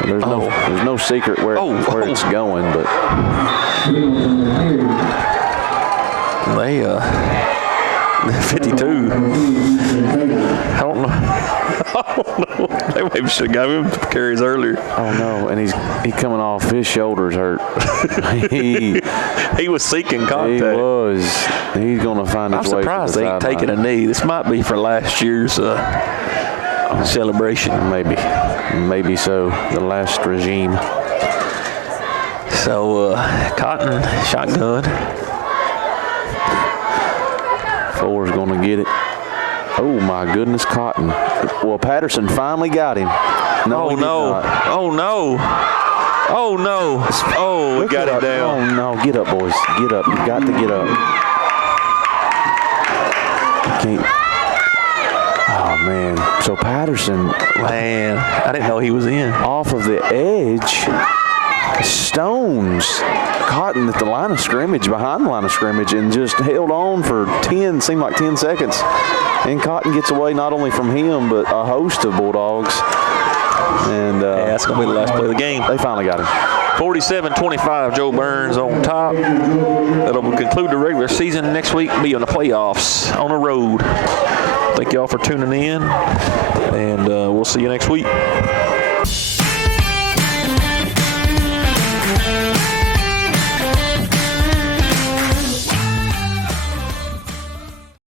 There's no secret where it's going, but they 52. I don't know. They maybe should have got him carries earlier. Oh no, and he's coming off. His shoulders hurt. He was seeking contact. He was. He's going to find his way. I'm surprised they ain't taking a knee. This might be for last year's celebration. Maybe so. The last regime. So Cotton shotgun. 4's going to get it. Oh my goodness, Cotton. Well, Patterson finally got him. No, oh no. Oh no. Oh no. Oh, we got him down. Oh no. Get up, boys. Get up. You got to get up. You can't. Oh man. So Patterson. Man, I didn't know he was in. Off of the edge. Stones Cotton at the line of scrimmage, behind the line of scrimmage, and just held on for 10 seconds. And Cotton gets away not only from him, but a host of Bulldogs. And that's going to be the last play of the game. They finally got him. 47-25, Jo Byrns on top. That'll conclude the regular season. Next week, be on the playoffs on the road. Thank y'all for tuning in, and we'll see you next week.